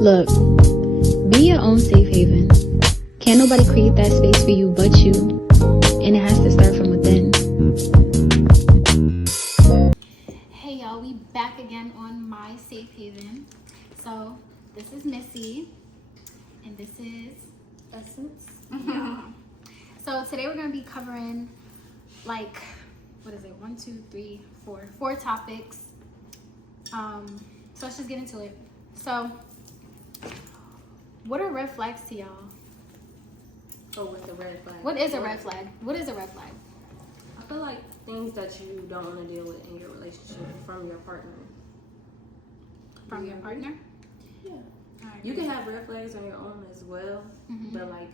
Look, be your own safe haven. Can't nobody create that space for you but you. And it has to start from within. Hey y'all, we back again on My Safe Haven. So this is Missy and this is Essence. Yeah. So today we're gonna be covering like, what is it? 1, 2, 3, 4 topics. So let's just get into it. So what are red flags to y'all? Oh, with the red flag. What is a red flag? What is a red flag? I feel like things that you don't want to deal with in your relationship from your partner. From your partner? Yeah. You can have red flags on your own as well, but like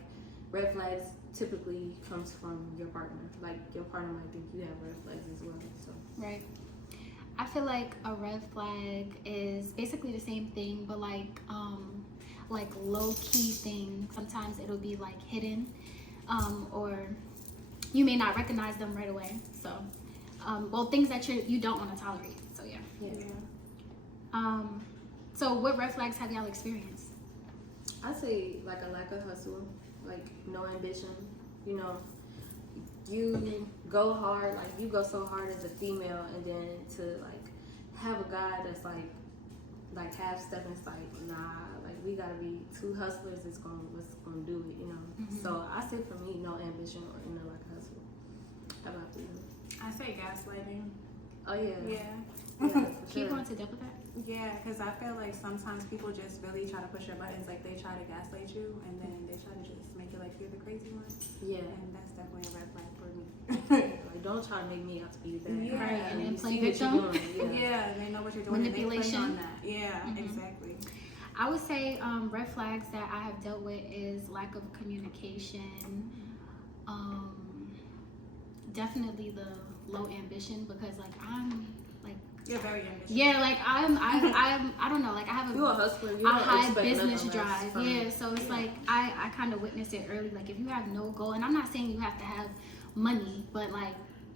red flags typically comes from your partner. Like your partner might think you have red flags as well. So right. I feel like a red flag is basically the same thing, but like low key thing. Sometimes it'll be like hidden, or you may not recognize them right away. So, well, things that you don't want to tolerate. So yeah. So what red flags have y'all experienced? I say like a lack of hustle, like no ambition. You know, you go hard, like you go so hard as a female, and then to like have a guy that's like half stepping, it's like nah, like we gotta be two hustlers. What's gonna do it, you know? So I say for me, no ambition or no like hustle. How about you? I say gaslighting. Oh yeah. Yeah. For Can you sure. go into depth with that? Yeah, because I feel like sometimes people just really try to push your buttons, like they try to gaslight you, and then they try to just make it like you're the crazy one. Yeah. And that's definitely a red flag for me. Like don't try to make me out to be bad. Yeah. Right, and then You play see what victim. you're doing, Yeah, they know what you're doing. Manipulation. And they play on that. Yeah, exactly. I would say red flags that I have dealt with is lack of communication. Definitely the low ambition, because like I'm like, You're very ambitious. yeah, like I don't know, like I have You're a hustler. You a don't high expect business nothing less drive. from- Yeah, so it's like I kind of witnessed it early. Like if you have no goal, and I'm not saying you have to have money, but like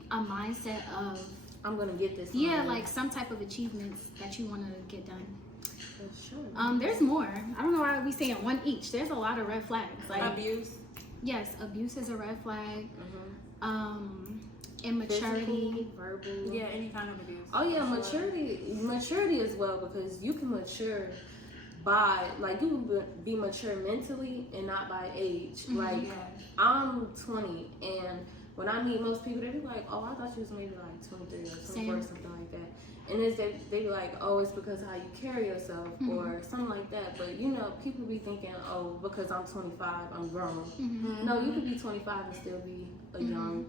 a mindset of I'm gonna get this. yeah, money. like some type of achievements that you want to get done. For sure. There's more. I don't know why we saying one each. There's a lot of red flags. Like Abuse. yes, abuse is a red flag. Immaturity. Physical, verbal. Yeah, any kind of abuse. Oh yeah, for sure. maturity as well, because you can mature by like you can be mature mentally and not by age. Like Yeah. I'm 20, and when I meet most people, they be like, "Oh, I thought you was maybe like 23 or 24 Same. or something like that." And they be like, "Oh, it's because of how you carry yourself or something like that." But you know, people be thinking, "Oh, because I'm 25, I'm grown." No, you could be 25 and still be a young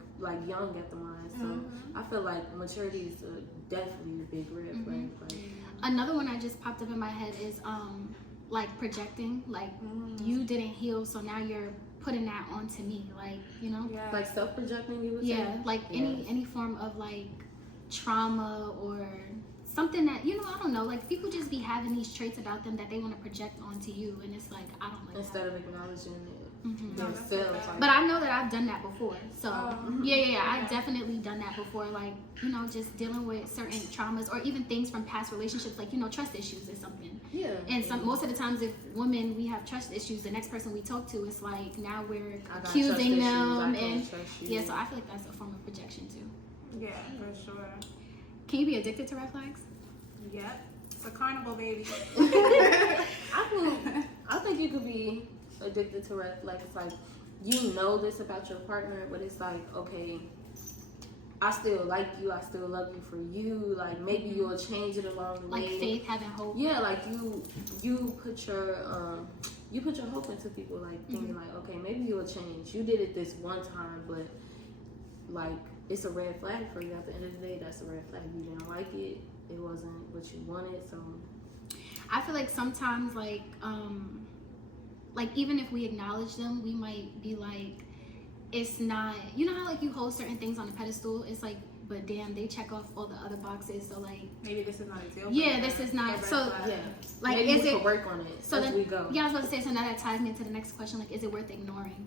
at the mind. So I feel like maturity is definitely a big red flag. Like, Another one I just popped up in my head is like projecting. Like you didn't heal, so now you're putting that onto me. Like you know. Yeah. like self-projecting, you would Yeah, say? like any form of like trauma or something that I don't know, like people just be having these traits about them that they want to project onto you, and it's like I don't like Instead that. of acknowledging it No, that's themselves. okay. Like, But I know that I've done that before, so yeah, I've Okay. definitely done that before, like just dealing with certain traumas or even things from past relationships, like trust issues or something. yeah. And most of the times, if women we have trust issues, the next person we talk to is like now we're I got accusing trust issues, them, I and can't trust you. yeah, so I feel like that's a form of projection too. Yeah, for sure. Can you be addicted to red flags? Yep. It's a carnival, baby. I think you could be addicted to red flags. Like, you know this about your partner, but it's like, okay, I still like you, I still love you for you. Like, maybe you'll change it along the Like way. faith, having hope. Yeah, like you put your hope into people, like thinking like, okay, maybe you'll change. You did it this one time, but like it's a red flag for you. At the end of the day, that's a red flag. You didn't like it. It wasn't what you wanted. So I feel like sometimes like even if we acknowledge them, we might be like, it's not, how like you hold certain things on a pedestal, it's like, but damn, they check off all the other boxes, so like Maybe this is not a deal. yeah, this is not red so flag. yeah, like maybe is we it could work on it so as then, we go. yeah, I was about to say, so now that ties me into the next question, like is it worth ignoring?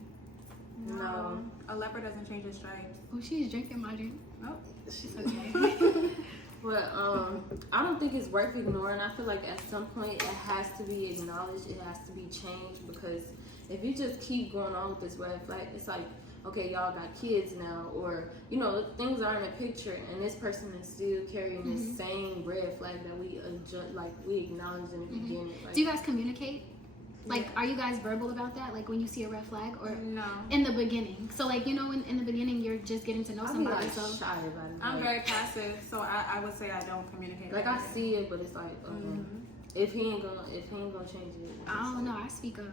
No. A leopard doesn't change his stripes. Oh, she's drinking my drink. Nope. She's okay. But I don't think it's worth ignoring. I feel like at some point it has to be acknowledged. It has to be changed, because if you just keep going on with this red flag, it's like, okay, y'all got kids now, or you know, things are in a picture, and this person is still carrying this same red flag that we acknowledged in the beginning. Like, do you guys communicate? Like, are you guys verbal about that? Like, when you see a red flag, or No. in the beginning? So, like, you know, in the beginning, you're just getting to know somebody. I'm like So shy about it. I'm very passive, so I would say I don't communicate. Like, I see it, but it's like, okay, if he ain't gonna change it. I don't know. I speak up.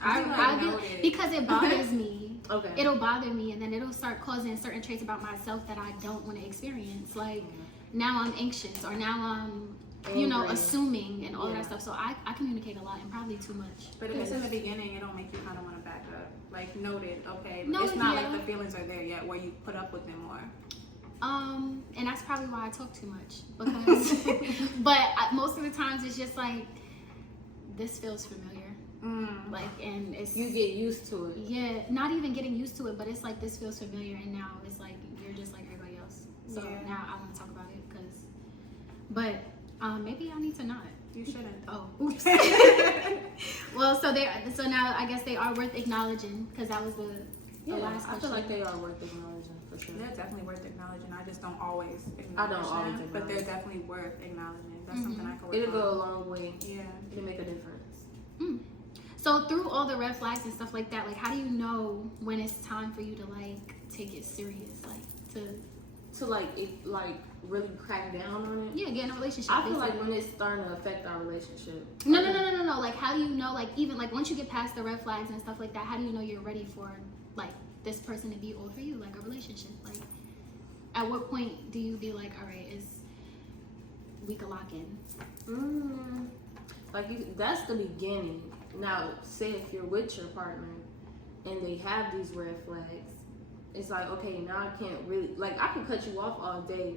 I do, because it bothers me. Okay. It'll bother me, and then it'll start causing certain traits about myself that I don't want to experience. Like, now I'm anxious, or now I'm, you know, assuming and all that stuff. So I communicate a lot, and probably too much. But if it's in the beginning, it'll make you kind of want to back up. Like, noted, okay. No, it's not like the feelings are there yet where you put up with them more. And that's probably why I talk too much. Because, but most of the times it's just like, this feels familiar. Like, and it's, you get used to it. Yeah, not even getting used to it, but it's like, this feels familiar, and now it's like you're just like everybody else. So now I want to talk about it, but maybe I need to not. You shouldn't. Oh, oops. Well, so now I guess they are worth acknowledging, because that was the last question. I feel like they are worth acknowledging for sure. They're definitely worth acknowledging. I just don't always acknowledge I don't always them, but they're acknowledge. definitely worth acknowledging. That's something I can work It'll on. go a long way. Yeah. It'll make a difference. So through all the red flags and stuff like that, like, how do you know when it's time for you to like take it serious, like to really crack down on it? get in a relationship? I feel like when it's starting to affect our relationship. No. Like, how do you know, like, even like once you get past the red flags and stuff like that, how do you know you're ready for like this person to be all for you, like a relationship? Like, at what point do you be like, all right, we can lock in? That's the beginning. Now, say if you're with your partner and they have these red flags, it's like, okay, now I can't really, like, I can cut you off all day,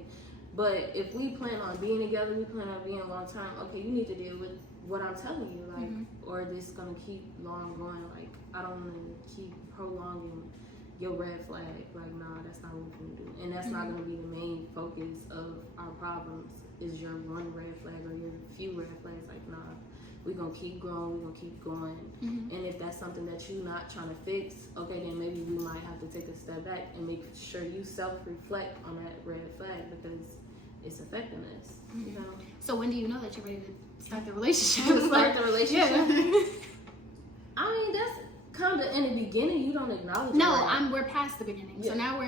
but if we plan on being together, we plan on being a long time, okay, you need to deal with what I'm telling you, like, or this gonna keep long going. Like, I don't want to keep prolonging your red flag. Like, nah, that's not what we're gonna do, and that's not gonna be the main focus of our problems. Is your one red flag or your few red flags? Like, nah, we're gonna keep growing, we're gonna keep going. And if that's something that you're not trying to fix, okay, then maybe we might have to take a step back and make sure you self-reflect on that red flag, because it's affecting us. You know. So when do you know that you're ready to start the relationship? Start the relationship. I mean, that's kind of in the beginning. You don't acknowledge. No, we're past the beginning. Yeah. So now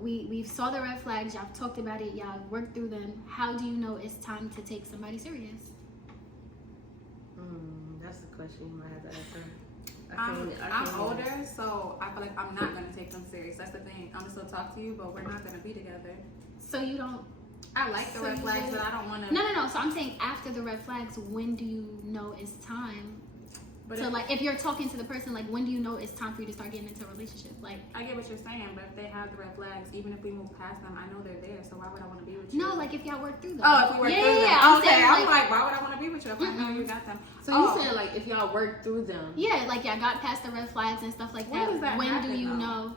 we saw the red flags. Y'all talked about it. Y'all worked through them. How do you know it's time to take somebody serious? That's a question you might have to answer. I'm older, so I feel like I'm not gonna take them serious. That's the thing. I'm gonna still talk to you, but we're not gonna be together. So you don't. I like the red flags, but I don't want to. No. So I'm saying after the red flags, when do you know it's time? But so like, if you're talking to the person, like, when do you know it's time for you to start getting into a relationship? Like, I get what you're saying, but if they have the red flags, even if we move past them, I know they're there. So why would I want to be with you? no, like if y'all work through them. Oh, if we work through them. I'm Okay, saying, I'm like, why would I want to be with you if I know you got them? So you said, like, if y'all work through them. Yeah, like y'all got past the red flags and stuff like When that. does that when happen, do you though? know?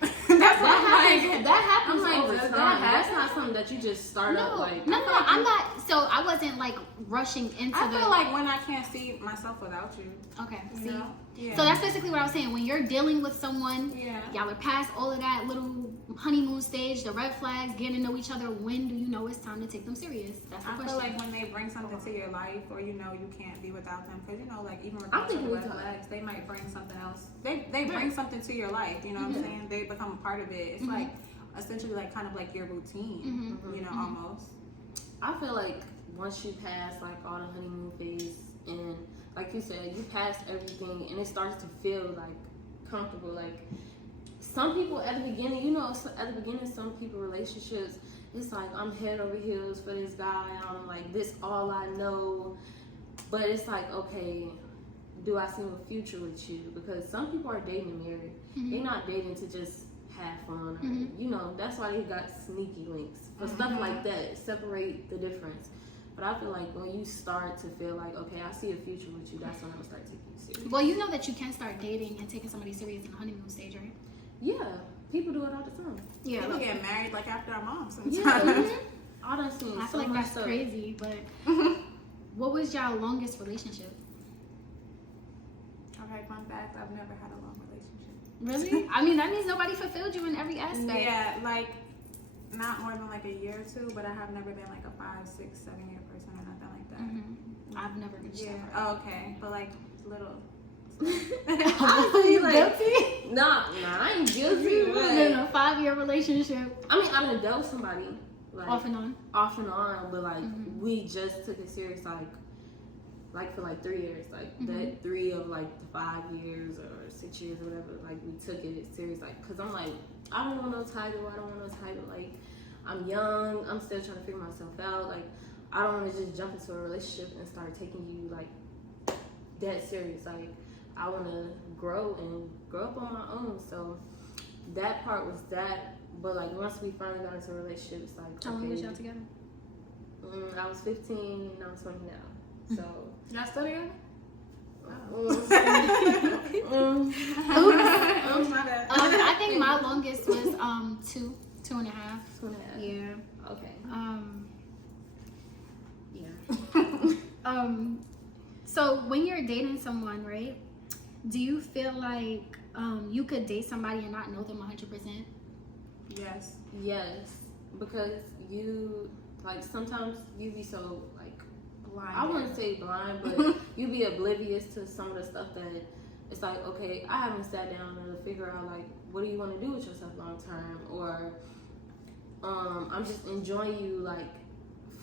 That happens I'm like, over does time. that happen? That's not something that you just start up like. No, I'm not. So I wasn't like rushing into I feel like when I can't see myself without you. Okay, You see. know? Yeah. So that's basically what I was saying. When you're dealing with someone, Yeah. y'all are past all of that little honeymoon stage, the red flags, getting to know each other. When do you know it's time to take them serious? That's the I question. feel like when they bring something to your life, or you know you can't be without them, because you know, like even regardless of the red flags, they might bring something else. They bring something to your life. You know what I'm saying? They become a part of it. It's like essentially like kind of like your routine. You know, almost. I feel like once you pass like all the honeymoon phase, and like you said, you pass everything, and it starts to feel like comfortable. Like some people at the beginning, you know, at the beginning, some people relationships, it's like I'm head over heels for this guy. I'm like, this all I know. But it's like, okay, do I see a future with you? Because some people are dating and married. They're not dating to just have fun. Or, you know, that's why they got sneaky links. For stuff like that, separate the difference. But I feel like when you start to feel like, okay, I see a future with you, that's when I'll start taking you serious. Well, you know that you can start dating and taking somebody serious in the honeymoon stage, right? Yeah, people do it all the time. Yeah. People get married like after our moms sometimes. Yeah. I done seen I so feel like much that's stuff. crazy, but what was y'all longest relationship? Okay, fun fact, I've never had a long relationship. Really? I mean, that means nobody fulfilled you in every aspect. Yeah, like not more than like a year or two, but I have never been like a 5, 6, 7 year person or nothing like that. I've never reached Yeah. that. Oh, okay. But like little. Honestly, like, Guilty? nah, I ain't guilty. You was in a 5-year relationship. I mean, I done dealt with somebody like Off and on. but like we just took it serious like for like 3 years, like that 3 of like the 5 years or 6 years or whatever, like we took it serious, like, cause I'm like, I don't want no title, like I'm young, I'm still trying to figure myself out, like I don't want to just jump into a relationship and start taking you like that serious, like I want to grow up on my own. So that part was that. But like once we finally got into a relationship, it's like, How long was y'all together? I was 15 and I'm 20 now. So Y'all still together? My bad. I think my longest was 2.5. 2.5. Yeah. Okay. Yeah. So when you're dating someone, right? Do you feel like you could date somebody and not know them 100%? Yes. Yes, because you like sometimes you be so like Blind. I wouldn't say blind, but you be oblivious to some of the stuff that it's like, okay, I haven't sat down to figure out like what do you want to do with yourself long term, or I'm just enjoying you like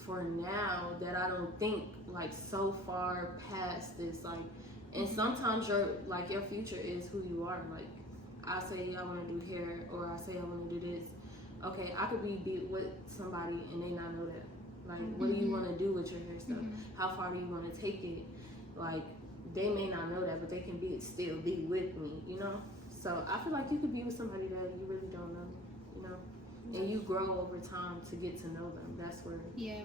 for now that I don't think like so far past this, like, and sometimes your future is who you are. Like I say I want to do hair, or I say I want to do this. Okay, I could be with somebody and they not know that. Like, what do you want to do with your hair stuff? How far do you want to take it? Like, they may not know that, but they can still be with me, you know? So I feel like you could be with somebody that you really don't know, you know? And you grow over time to get to know them. That's where. Yeah,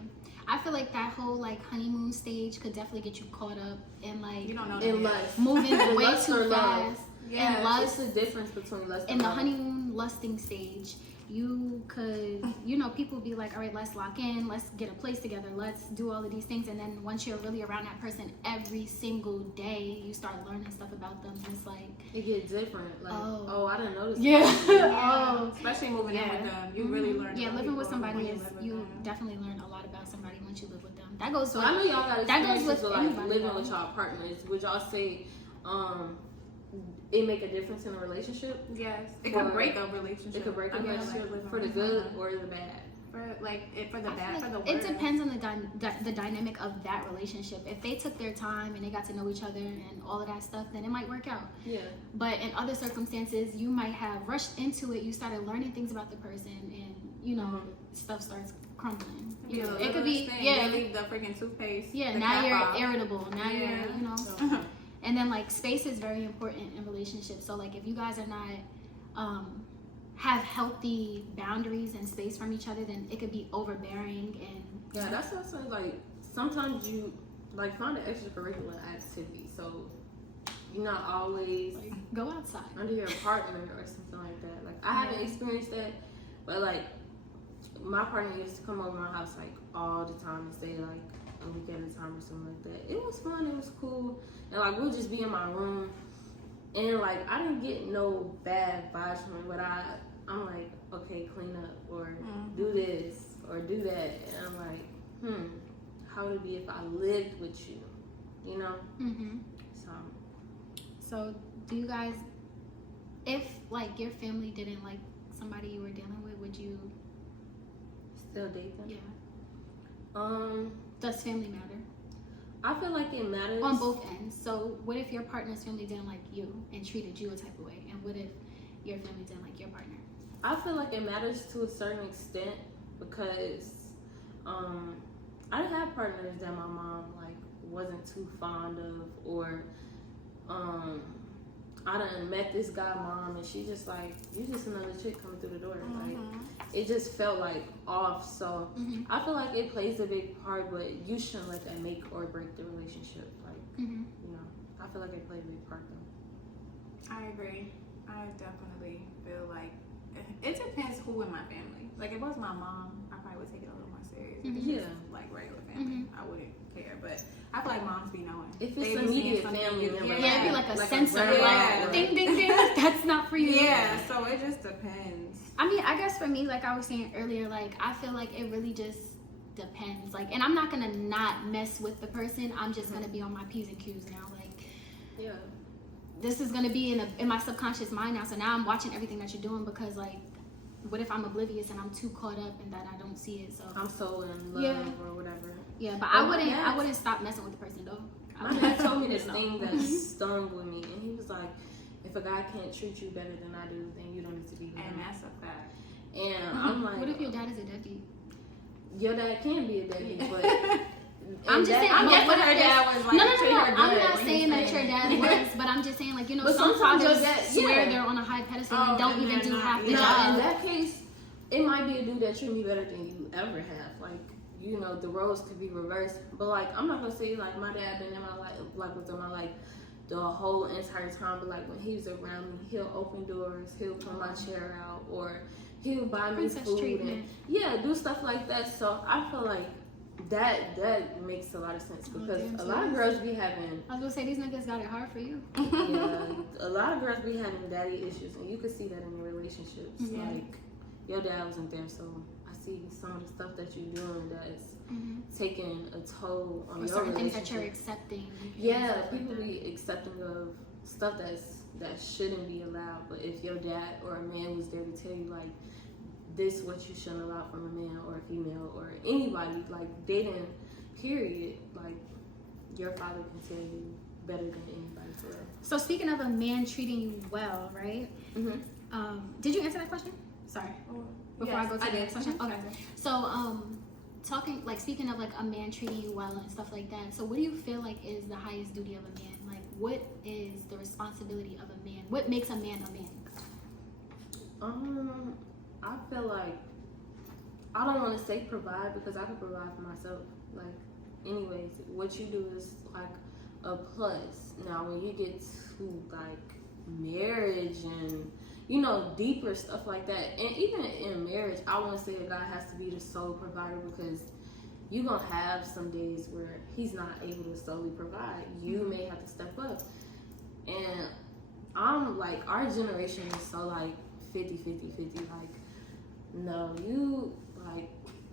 I feel like that whole like honeymoon stage could definitely get you caught up in like You don't know In that. lust. moving In way lust too or love. fast. Yeah, And What's lust the difference between lust in and the love? honeymoon lusting stage, you could, you know, people be like, all right, let's lock in, let's get a place together, let's do all of these things. And then once you're really around that person every single day, you start learning stuff about them. It's like, It gets different. Like, Oh. I didn't notice. yeah. Especially moving in with them, you really learn. Yeah, about living with people when somebody you is, live with you them. definitely learn a lot about somebody once you live with them. That goes So with, I know y'all got that goes experiences with with like anybody, living though. with y'all partners. Would y'all say it make a difference in a relationship? Yes, it For- could break a relationship. It could break a I mean, relationship like, for the good or the bad. for the I bad, feel for the like worse. it depends on the dynamic of that relationship. If they took their time and they got to know each other and all of that stuff, then it might work out. Yeah. But in other circumstances, you might have rushed into it. You started learning things about the person, and you know stuff starts crumbling. You know, it could be They leave the freaking toothpaste. yeah. the Now cap you're off. irritable. Now Yeah. you're you know. And then like space is very important in relationships. So like if you guys are not have healthy boundaries and space from each other, then it could be overbearing and Yeah, that's also like sometimes you like find an extracurricular activity. So you're not always like, go outside. under your partner or something like that. Like I haven't experienced that, but like my partner used to come over my house like all the time and stay like a week at a time or something like that. It was fun, it was cool, and like we'll just be in my room and like I didn't get no bad vibes from it, but I'm like, okay, clean up or do this or do that, and I'm like, how would it be if I lived with you, you know? So do you guys, if like your family didn't like somebody you were dealing with, would you Still date them? Yeah. Does family matter? I feel like it matters On both ends. So what if your partner's family didn't like you and treated you a type of way? And what if your family didn't like your partner? I feel like it matters to a certain extent because I have partners that my mom like wasn't too fond of, or I done met this guy mom and she just like, you just another chick coming through the door. Like it just felt like off. So I feel like it plays a big part, but you shouldn't let that make or break the relationship. Like you know, I feel like it played a big part though. I agree. I definitely feel like it depends who in my family. Like if it was my mom, I probably would take it a little more serious. Mhm. If it's Yeah. just, like regular family, I wouldn't care. But I feel like moms be knowing. If They it's be seeing immediate something family you- member, Yeah, it'd be like a sensor, grandma, like ding, ding, ding. That's not for you. Yeah, so it just depends. I mean, I guess for me, like I was saying earlier, like I feel like it really just depends. Like, and I'm not gonna not mess with the person. I'm just gonna be on my P's and Q's now. Like, yeah. this is gonna be in my subconscious mind now. So now I'm watching everything that you're doing because, like, what if I'm oblivious and I'm too caught up and that I don't see it? So I'm so in love Yeah. or whatever. yeah, but Oh, I wouldn't stop messing with the person though. My dad told me this No. thing that stung with me, and he was like, if a guy can't treat you better than I do, then you don't need to be with And him. that's a fact. And I'm like, What if your dad is a deadbeat? your dad can be a deadbeat, but I'm just saying. I'm but guessing what if her there's- dad was like, no. treat her I'm good not when saying he's that your saying- dad was, but I'm just saying, like, you know, But some sometimes your fathers dad- swear yeah. they're on a high pedestal Oh, and don't and even they're do not, half the yeah. Now, in job. that case, it might be a dude that treat me better than you ever have. Like, you know, the roles could be reversed. But like, I'm not gonna say like my dad been in my life, like was in my life the whole entire time. But like when he's around me, he'll open doors, he'll pull my chair out, or he'll buy me Princess food, treatment. and yeah, do stuff like that. So I feel like that makes a lot of sense because damn, a lot of girls be having. I was gonna say these niggas got it hard for you. Yeah, a lot of girls be having daddy issues, and you can see that in your relationships. Yeah. Like, your dad wasn't there, so I see some of the stuff that you're doing that's taking a toll on Or your certain things relationship. that you're accepting. Yeah, Stuff like people that. be accepting of stuff that shouldn't be allowed. But if your dad or a man was there to tell you like, this is what you shouldn't allow from a man or a female or anybody, like dating, period, like your father can tell you better than anybody for real. So speaking of a man treating you well, right? Mm-hmm. Did you answer that question? Sorry. Before I go to the next question? Okay. So, speaking of like a man treating you well and stuff like that. So what do you feel like is the highest duty of a man? Like, what is the responsibility of a man? What makes a man a man? I feel like I don't want to say provide because I can provide for myself. Like, anyways, what you do is like a plus. Now, when you get to like marriage and you know deeper stuff like that, and even in marriage, I want to say a guy has to be the sole provider because you're gonna have some days where he's not able to solely provide. You may have to step up, and I'm like, our generation is so like 50-50-50. Like, no, you like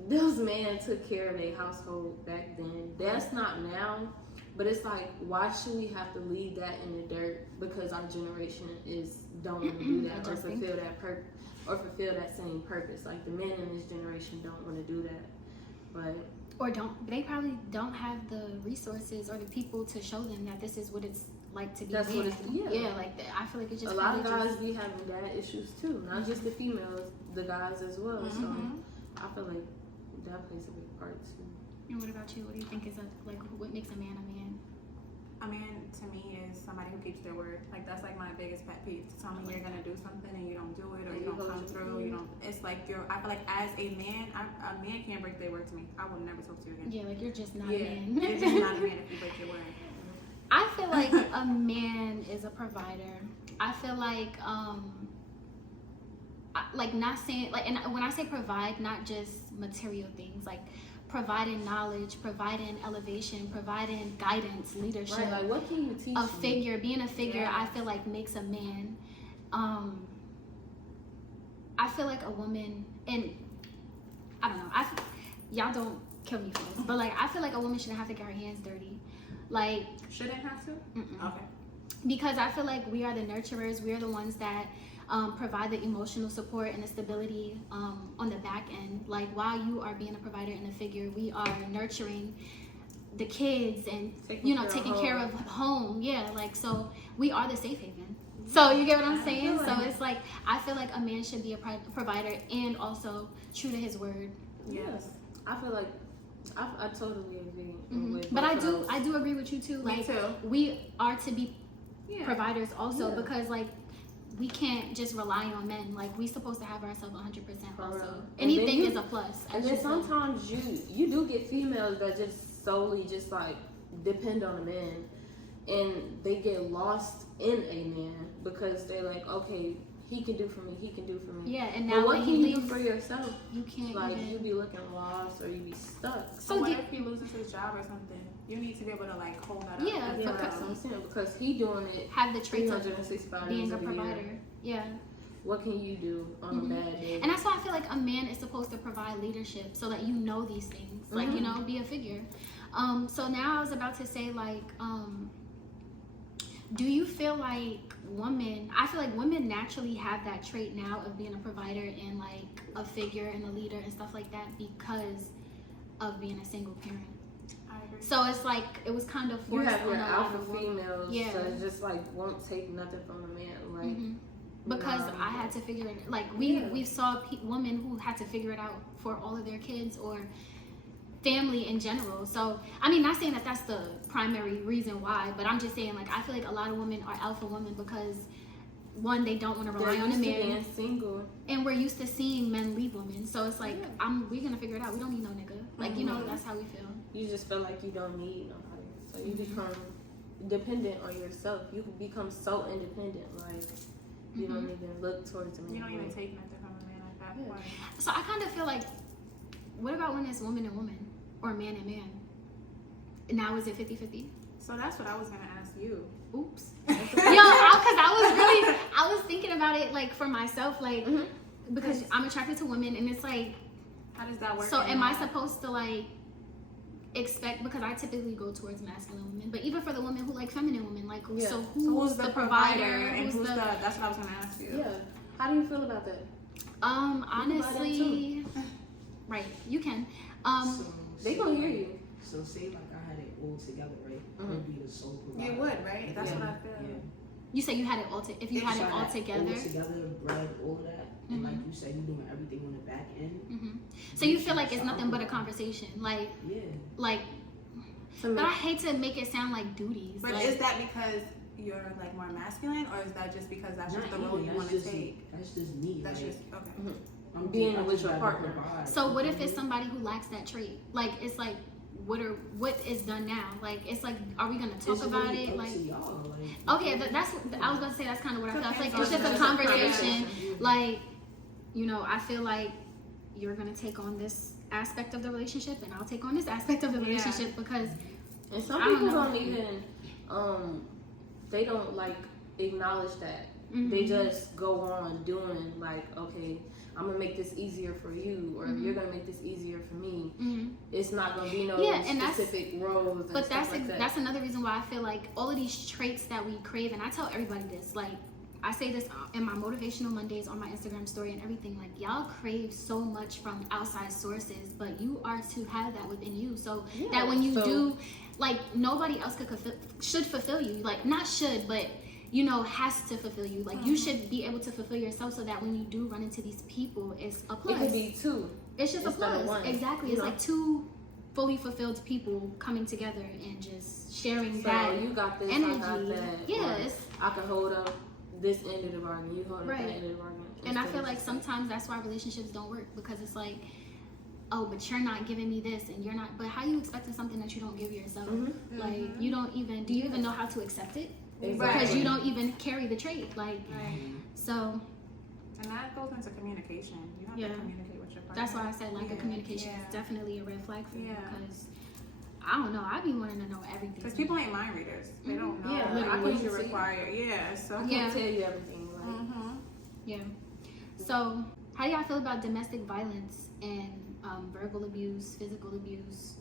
those men took care of their household back then. That's not now. But it's like, why should we have to leave that in the dirt because our generation don't want to do that or fulfill that fulfill that same purpose? Like the men in this generation don't want to do that, but They probably don't have the resources or the people to show them that this is what it's like to be That's a what man. it's- yeah. Like I feel like it's just a lot of probably guys be having dad issues too, not just the females, the guys as well. So I feel like that plays a big part too. And what about you? What do you think is what makes a man a man? A man to me is somebody who keeps their word. Like that's like my biggest pet peeve. To tell me you're gonna do something and you don't do it, or you don't come through. You don't. It's like I feel like as a man, a man can't break their word to me. I will never talk to you again. Yeah, like you're just not a man. You're just not a man if you break your word. I feel like a man is a provider. I feel like not saying like, and when I say provide, not just material things, like providing knowledge, providing elevation, providing guidance, leadership. Right, like what can you teach? A figure, being a figure, Yes. I feel like makes a man. I feel like a woman, and I don't know. Y'all don't kill me for this, but like I feel like a woman shouldn't have to get her hands dirty. Like Shouldn't have to. Okay. because I feel like we are the nurturers. We are the ones that provide the emotional support and the stability on the back end. Like while you are being a provider and a figure, we are nurturing the kids and taking care of home. Yeah, like so we are the safe haven. So you get what I'm saying? So it's like I feel like a man should be a provider and also true to his word. Yes, I feel like I totally agree. With But both of I do agree with you too. Like too. we are to be Yeah. providers also Yeah. because like we can't just rely on men. Like we supposed to have ourselves 100% For also. real. Anything And then is a plus. And then sometimes you do get females that just solely just like depend on a man, and they get lost in a man because they're like, okay, he can do for me. He can do for me. Yeah, and But now what when can he you do leaves, for yourself? you can't Like even. you be looking lost or you be stuck. So what if he loses his job or something? You need to be able to like hold that up. Yeah, Yeah, that's what I'm saying, because he doing it have the traits of 365 being days a of the provider. year. Yeah. What can you do on a bad day? And that's why I feel like a man is supposed to provide leadership so that you know these things. Like, you know, be a figure. So now I was about to say, like, do you feel like I feel like women naturally have that trait now of being a provider and like a figure and a leader and stuff like that because of being a single parent. I agree. So it's like, it was kind of You forced have your on a lot alpha of women. females Yeah. that just like won't take nothing from a man. Like, Because nah. I had to figure it. Like we saw women who had to figure it out for all of their kids or family in general. So I mean, not saying that that's the primary reason why, but I'm just saying, like, I feel like a lot of women are alpha women because one, they don't want to rely on a man, being single, and we're used to seeing men leave women. So it's like, we're gonna figure it out. We don't need no nigga. Like, you know, that's how we feel. you just feel like you don't need nobody, so you become dependent on yourself. You become so independent, like you don't even look towards a man. You don't even take nothing from a man at that point. So I kind of feel like, what about when it's woman and woman or man and man? Now is it 50-50? So that's what I was gonna ask you. Oops. Yo, because I was thinking about it, like, for myself, like, because I'm attracted to women, and it's like, How does that work? so am I supposed to, like, expect, because I typically go towards masculine women, but even for the women who like feminine women, like, so who's the provider and who's the that's what I was gonna ask you. Yeah. How do you feel about that? Honestly, right, you can. They gonna hear you. So say like I had it all together, right? I would be the sole provider. You would, right? That's what I feel. Yeah. You say you had it all if you had it all together. All together, bread, all of that. And like you said, you're doing everything on the back end. So you feel like it's nothing but a conversation, like, like. But I hate to make it sound like duties. But like, is that because you're like more masculine, or is that just because that's just the role you want to take? That's just me. That's just okay. I'm being with your partner. So what if it's somebody who lacks that trait? Like, it's like, what is done now? Like, it's like, are we gonna talk about it? Like, okay, that's I was gonna say, that's kind of what I felt like. It's just a conversation. Like, you know, I feel like you're gonna take on this aspect of the relationship, and I'll take on this aspect of the relationship because. And some people don't even, they don't like acknowledge that. They just go on doing like, okay, I'm gonna make this easier for you, or you're gonna make this easier for me. It's not gonna be no specific roles. And but stuff like that. That's another reason why I feel like all of these traits that we crave, and I tell everybody this, like, I say this in my motivational Mondays on my Instagram story and everything, like, y'all crave so much from outside sources, but you are to have that within you, so that when you do, like, nobody else should fulfill you, like, not should, but, you know, has to fulfill you. Like, you should be able to fulfill yourself so that when you do run into these people, it's a plus. It could be two. It's just a plus. One. Exactly. It's like two fully fulfilled people coming together and just sharing so that you got this, energy. I got that. Yes. I can hold up this end of the bargain, you hold up that end of the bargain. And I feel like sometimes that's why relationships don't work, because it's like, oh, but you're not giving me this, and you're not, but how you expecting something that you don't give yourself? Like, you don't even, do you even know how to accept it? Because you don't even carry the trait, like, so. And that goes into communication. You have to communicate with your partner. That's why I said, like, a communication is definitely a red flag for me, because I don't know, I be wanting to know everything. Because people ain't mind readers. They don't know what you require. So I can't tell you everything. Like, So, how do y'all feel about domestic violence and verbal abuse, physical abuse,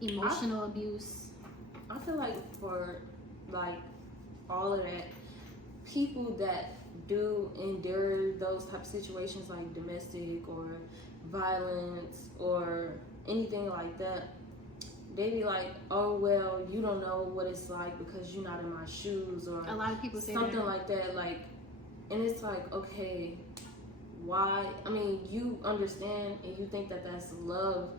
emotional abuse? I feel like for like all of that, people that do endure those type of situations like domestic or violence or anything like that, they be like, oh well, you don't know what it's like because you're not in my shoes, or a lot of people say something that. like that. Like, and it's like, okay, why? I mean, you understand and you think that that's love,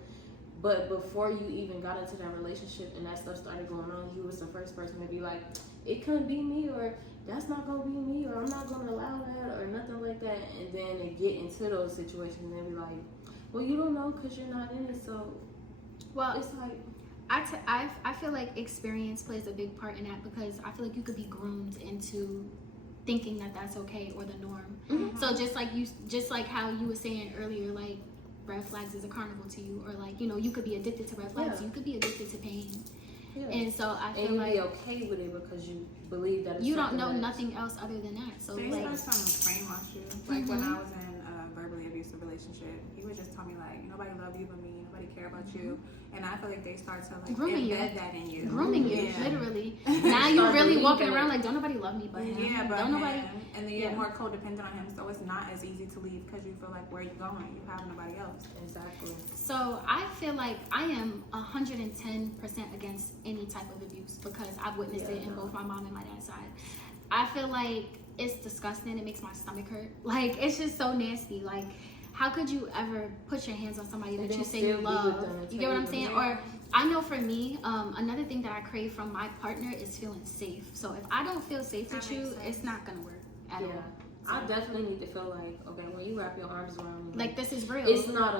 but before you even got into that relationship and that stuff started going on, you was the first person to be like, it couldn't be me, or that's not gonna be me, or I'm not gonna allow that, or nothing like that. And then they get into those situations and they be like, well, you don't know because you're not in it. So, well, it's like, I feel like experience plays a big part in that, because I feel like you could be groomed into thinking that that's okay or the norm. So just like how you were saying earlier, like red flags is a carnival to you, or like, you know, you could be addicted to red flags, you could be addicted to pain. And so I feel like be okay with it because you believe that it's you don't know nothing else other than that. So they like, start to brainwash you. Like when I was in a verbally abusive relationship, he would just tell me like, nobody love you but me, nobody care about you, and I feel like they start to like embed that in you, grooming you, literally. Now you really walking around like, don't nobody love me but him. Yeah, but don't nobody. And then you're more codependent on him, so it's not as easy to leave because you feel like where you going, you have nobody else. Exactly. So I feel like I am 110% against any type of abuse because I've witnessed it in both my mom and my dad's side. I feel like it's disgusting. It makes my stomach hurt. Like, it's just so nasty. Like, how could you ever put your hands on somebody that you say you love? You get what I'm saying? Or I know for me, another thing that I crave from my partner is feeling safe. So if I don't feel safe with you, it's not gonna work at all. So, I definitely need to feel like, okay, when you wrap your arms around me, like this is real. It's not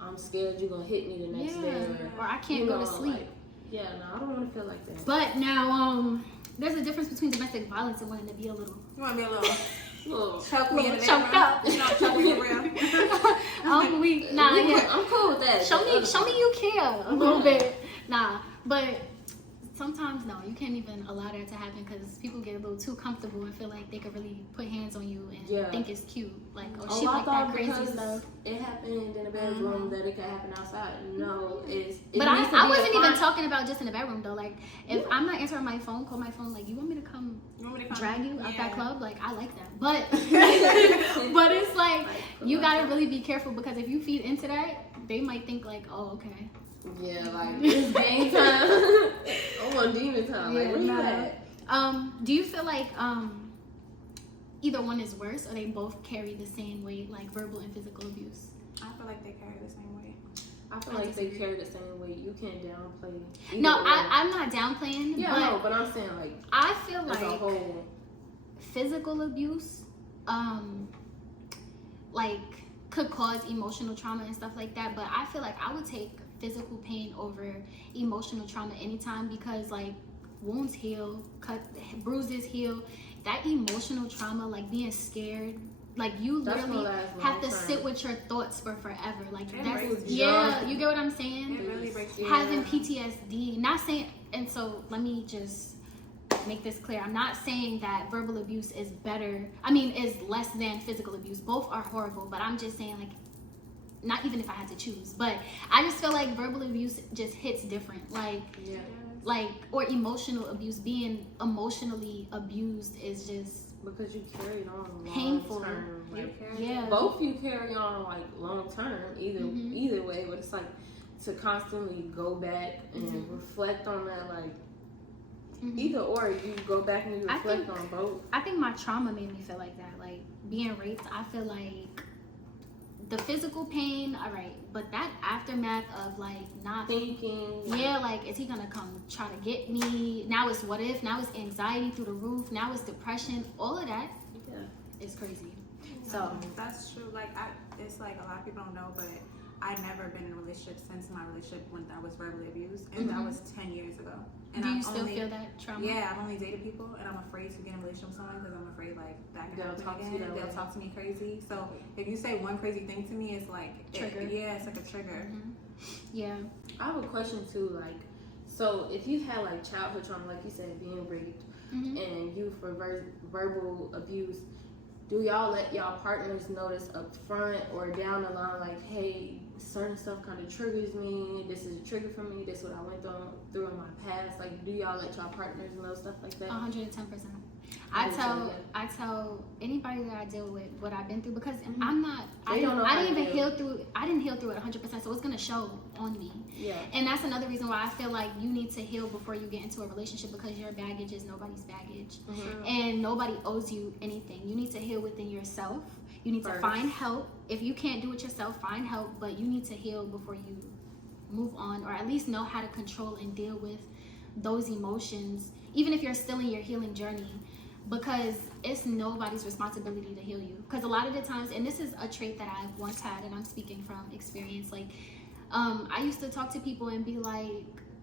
I'm scared you're gonna hit me the next day, or I can't go to sleep. Like, I don't want to feel like that. But now, there's a difference between domestic violence and wanting to be a little. You want to be a little choke me in the choked up. You know, choke me around. I'm weak. Nah, I'm cool with that. Show me you care a little bit. Nah, but sometimes no, you can't even allow that to happen because people get a little too comfortable and feel like they could really put hands on you and think it's cute, like shit like that crazy stuff. It happened in the bedroom that it can happen outside. No, but I wasn't even talking about just in the bedroom though. Like if I'm not answering my phone, call my phone. Like you want me to come drag you out that club? Like I like that, but but it's like you gotta really be careful because if you feed into that, they might think like, oh okay. Yeah, like it's game time. I want demon time. Like, where you at? Do you feel like either one is worse, or they both carry the same weight, like verbal and physical abuse? I feel like they carry the same weight. I feel like they carry the same weight. You can't downplay. No, I'm not downplaying. Yeah, no, but I'm saying like I feel like as a whole, physical abuse, like could cause emotional trauma and stuff like that. But I feel like I would take physical pain over emotional trauma anytime because like wounds heal, bruises heal. That emotional trauma, like being scared, like you literally have to sit with your thoughts for forever. Like that's you get what I'm saying? It really breaks you. Having PTSD, not saying, and so let me just make this clear. I'm not saying that verbal abuse is is less than physical abuse. Both are horrible, but I'm just saying like not even if I had to choose, but I just feel like verbal abuse just hits different. Like or emotional abuse, being emotionally abused is just because you carry on painful. Long term. Both you carry on like long term, either way, but it's like to constantly go back and reflect on that, like either or you go back and you reflect on both. I think my trauma made me feel like that. Like being raped, I feel like the physical pain, all right, but that aftermath of like not thinking, like is he gonna come try to get me? Now it's what if? Now it's anxiety through the roof. Now it's depression. All of that is crazy. So that's true. Like it's like a lot of people don't know, but I've never been in a relationship since my relationship when I was verbally abused, and that was 10 years ago. And do you still feel that trauma? Yeah, I've only dated people, and I'm afraid to get in a relationship with someone because I'm afraid like that can happen again. They'll talk to me crazy. So if you say one crazy thing to me, it's like trigger. It's like a trigger. Yeah. I have a question too. Like, so if you had like childhood trauma, like you said, being raped, and you for verbal abuse, do y'all let y'all partners notice up front or down the line, like, hey, certain stuff kind of triggers me, this is a trigger for me, this is what I went through in my past? Like, do y'all let y'all partners know stuff like that? 110%. I tell anybody that I deal with what I've been through because I'm not. I didn't heal through it 100%, so it's gonna show on me. Yeah. And that's another reason why I feel like you need to heal before you get into a relationship because your baggage is nobody's baggage, and nobody owes you anything. You need to heal within yourself. You need to find help. If you can't do it yourself, find help. But you need to heal before you move on, or at least know how to control and deal with those emotions, even if you're still in your healing journey. Because it's nobody's responsibility to heal you. Because a lot of the times, and this is a trait that I once had, and I'm speaking from experience, like I used to talk to people and be like,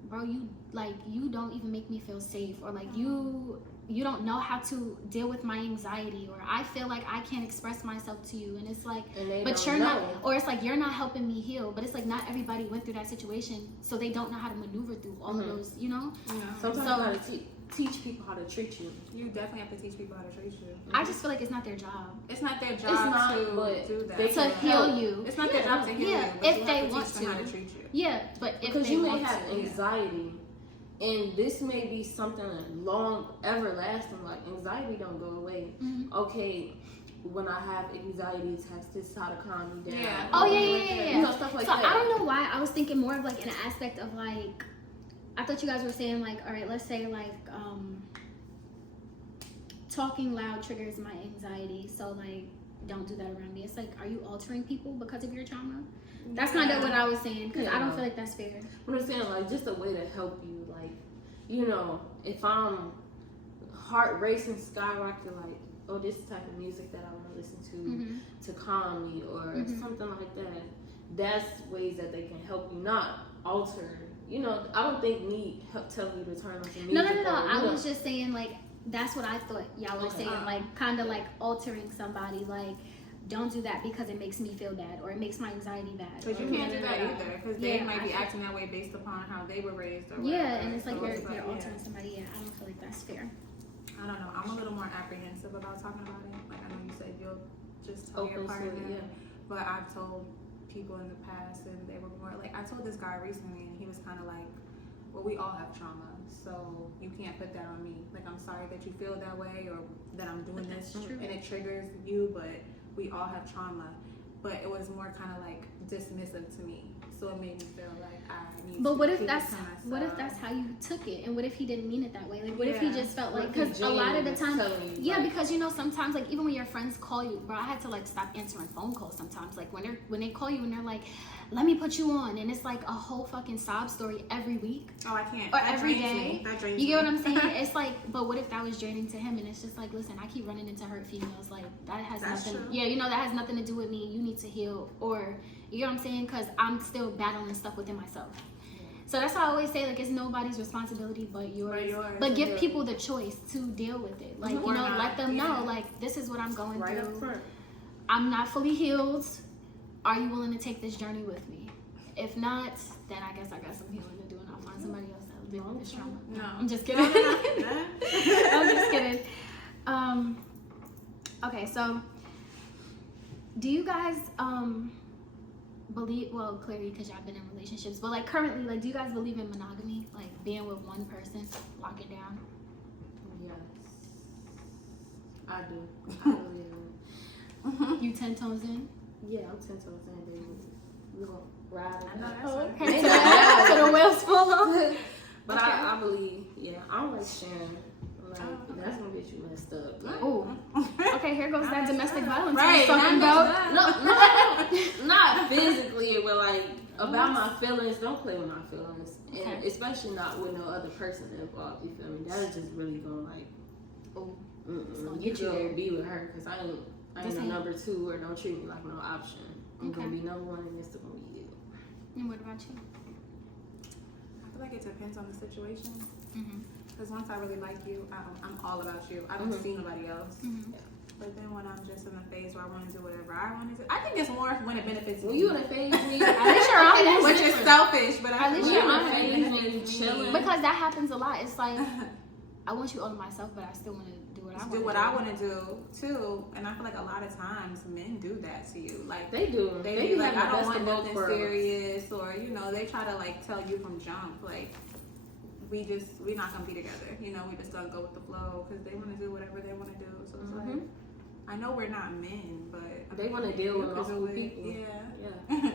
bro, you don't even make me feel safe, or like you you don't know how to deal with my anxiety, or I feel like I can't express myself to you, and it's like, but you're not, or it's like you're not helping me heal. But it's like not everybody went through that situation, so they don't know how to maneuver through all of those, you know. Sometimes you gotta teach people how to treat you. You definitely have to teach people how to treat you. I just feel like it's not their job. It's not their job to do that. To heal you. It's not their job to heal you. But if you they have to want teach them how to treat you. Yeah, but if because they you may want have to, anxiety, and this may be something long, everlasting. Like anxiety don't go away. Okay, when I have anxiety attacks, this is how to calm me down. Yeah. Oh yeah. You know, stuff like so that. I don't know why I was thinking more of like an aspect of like, I thought you guys were saying like, all right, let's say like talking loud triggers my anxiety, so like don't do that around me. It's like, are you altering people because of your trauma? That's kind of what I was saying, because I don't feel like that's fair. But I'm saying like just a way to help you, like, you know, if I'm heart racing, skyrocket, like, oh, this is the type of music that I want to listen to calm me, or something like that. That's ways that they can help you, not alter. You know, I don't think me telling you to turn on some music. No. Or, I was just saying like, that's what I thought y'all were saying, like kind of like altering somebody, like don't do that because it makes me feel bad, or it makes my anxiety bad. But you can't do that either, because they might be acting that way based upon how they were raised. Or whatever. And it's like you're altering somebody. Yeah, I don't feel like that's fair. I don't know. I'm a little more apprehensive about talking about it. Like I know you said you'll just tell your partner, but I've told people in the past, and they were more like, I told this guy recently, and he was kind of like, well, we all have trauma, so you can't put that on me. Like, I'm sorry that you feel that way, or that I'm doing this and it triggers you, but we all have trauma. But it was more kind of like dismissive to me, so it made me feel like I need. But to what if keep that's it to myself. what if that's how you took it, and what if he didn't mean it that way? Like, what if he just felt like, because a lot of the time, because you know, sometimes like even when your friends call you, bro, I had to like stop answering phone calls sometimes. Like when they call you and they're like, let me put you on, and it's like a whole fucking sob story every week. Oh, I can't. Or every day. You get what I'm saying? It's like, but what if that was draining to him, and it's just like, listen, I keep running into hurt females. Like that has nothing. True. Yeah, you know, that has nothing to do with me. You need to heal, or you know what I'm saying? Because I'm still battling stuff within myself. So that's why I always say, like, it's nobody's responsibility but yours. But give people the choice to deal with it. Like, you know, let them know, like, this is what I'm going through. Up front. I'm not fully healed. Are you willing to take this journey with me? If not, then I guess I got some healing to do, and I'll find somebody else that will deal with this trauma. No, I'm just kidding. I'm just kidding. Okay, so do you guys believe, well, clearly because y'all been in relationships, but like currently, like, do you guys believe in monogamy, like being with one person, lock it down? Yes, I do. I believe it. You 10 toes in? Yeah, I'm 10 toes in, baby. We're gonna ride. I know that's Oh, okay. So the wheels full of. But okay. I believe, I don't like sharing. Like, that's gonna get you messed up. Like, oh, okay. Here goes that domestic violence. Right, Talking about. No, not physically, but like about my feelings. Don't play with my feelings, and especially not with no other person involved. You feel me? That is just really gonna like, you go be with her, because I ain't no number two, or don't treat me like no option. I'm gonna be number one, and it's gonna be you. And what about you? I feel like it depends on the situation. Because once I really like you, I'm all about you. I don't see nobody else. But then when I'm just in the phase where I want to do whatever I want to do, I think it's more when it benefits me. When you in a phase, at least you're honest. Which is selfish, but at least you're in a phase when you chilling. Because that happens a lot. It's like, I want you all to myself, but I still want to do what I want to do too. And I feel like a lot of times men do that to you. Like they do. They be like, I don't want nothing serious, or you know, they try to like tell you from jump, like we not gonna be together. You know, we just don't go with the flow because they want to do whatever they want to do. So it's like, I know we're not men, but they want to deal with multiple people. Yeah.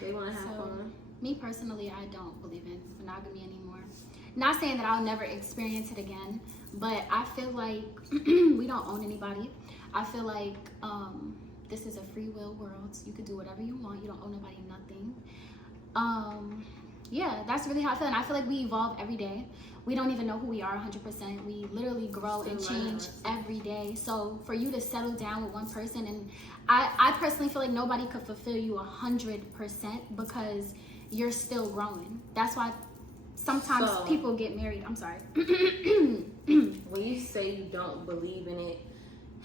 They want to have fun. Me personally, I don't believe in monogamy anymore. Not saying that I'll never experience it again, but I feel like we don't own anybody. I feel like this is a free will world. You can do whatever you want. You don't owe nobody nothing. Yeah, that's really how I feel. And I feel like we evolve every day. We don't even know who we are 100%. We literally grow and change every day. So for you to settle down with one person, and I personally feel like nobody could fulfill you 100% because you're still growing. That's why sometimes people get married. I'm sorry. When you say say you don't believe in it,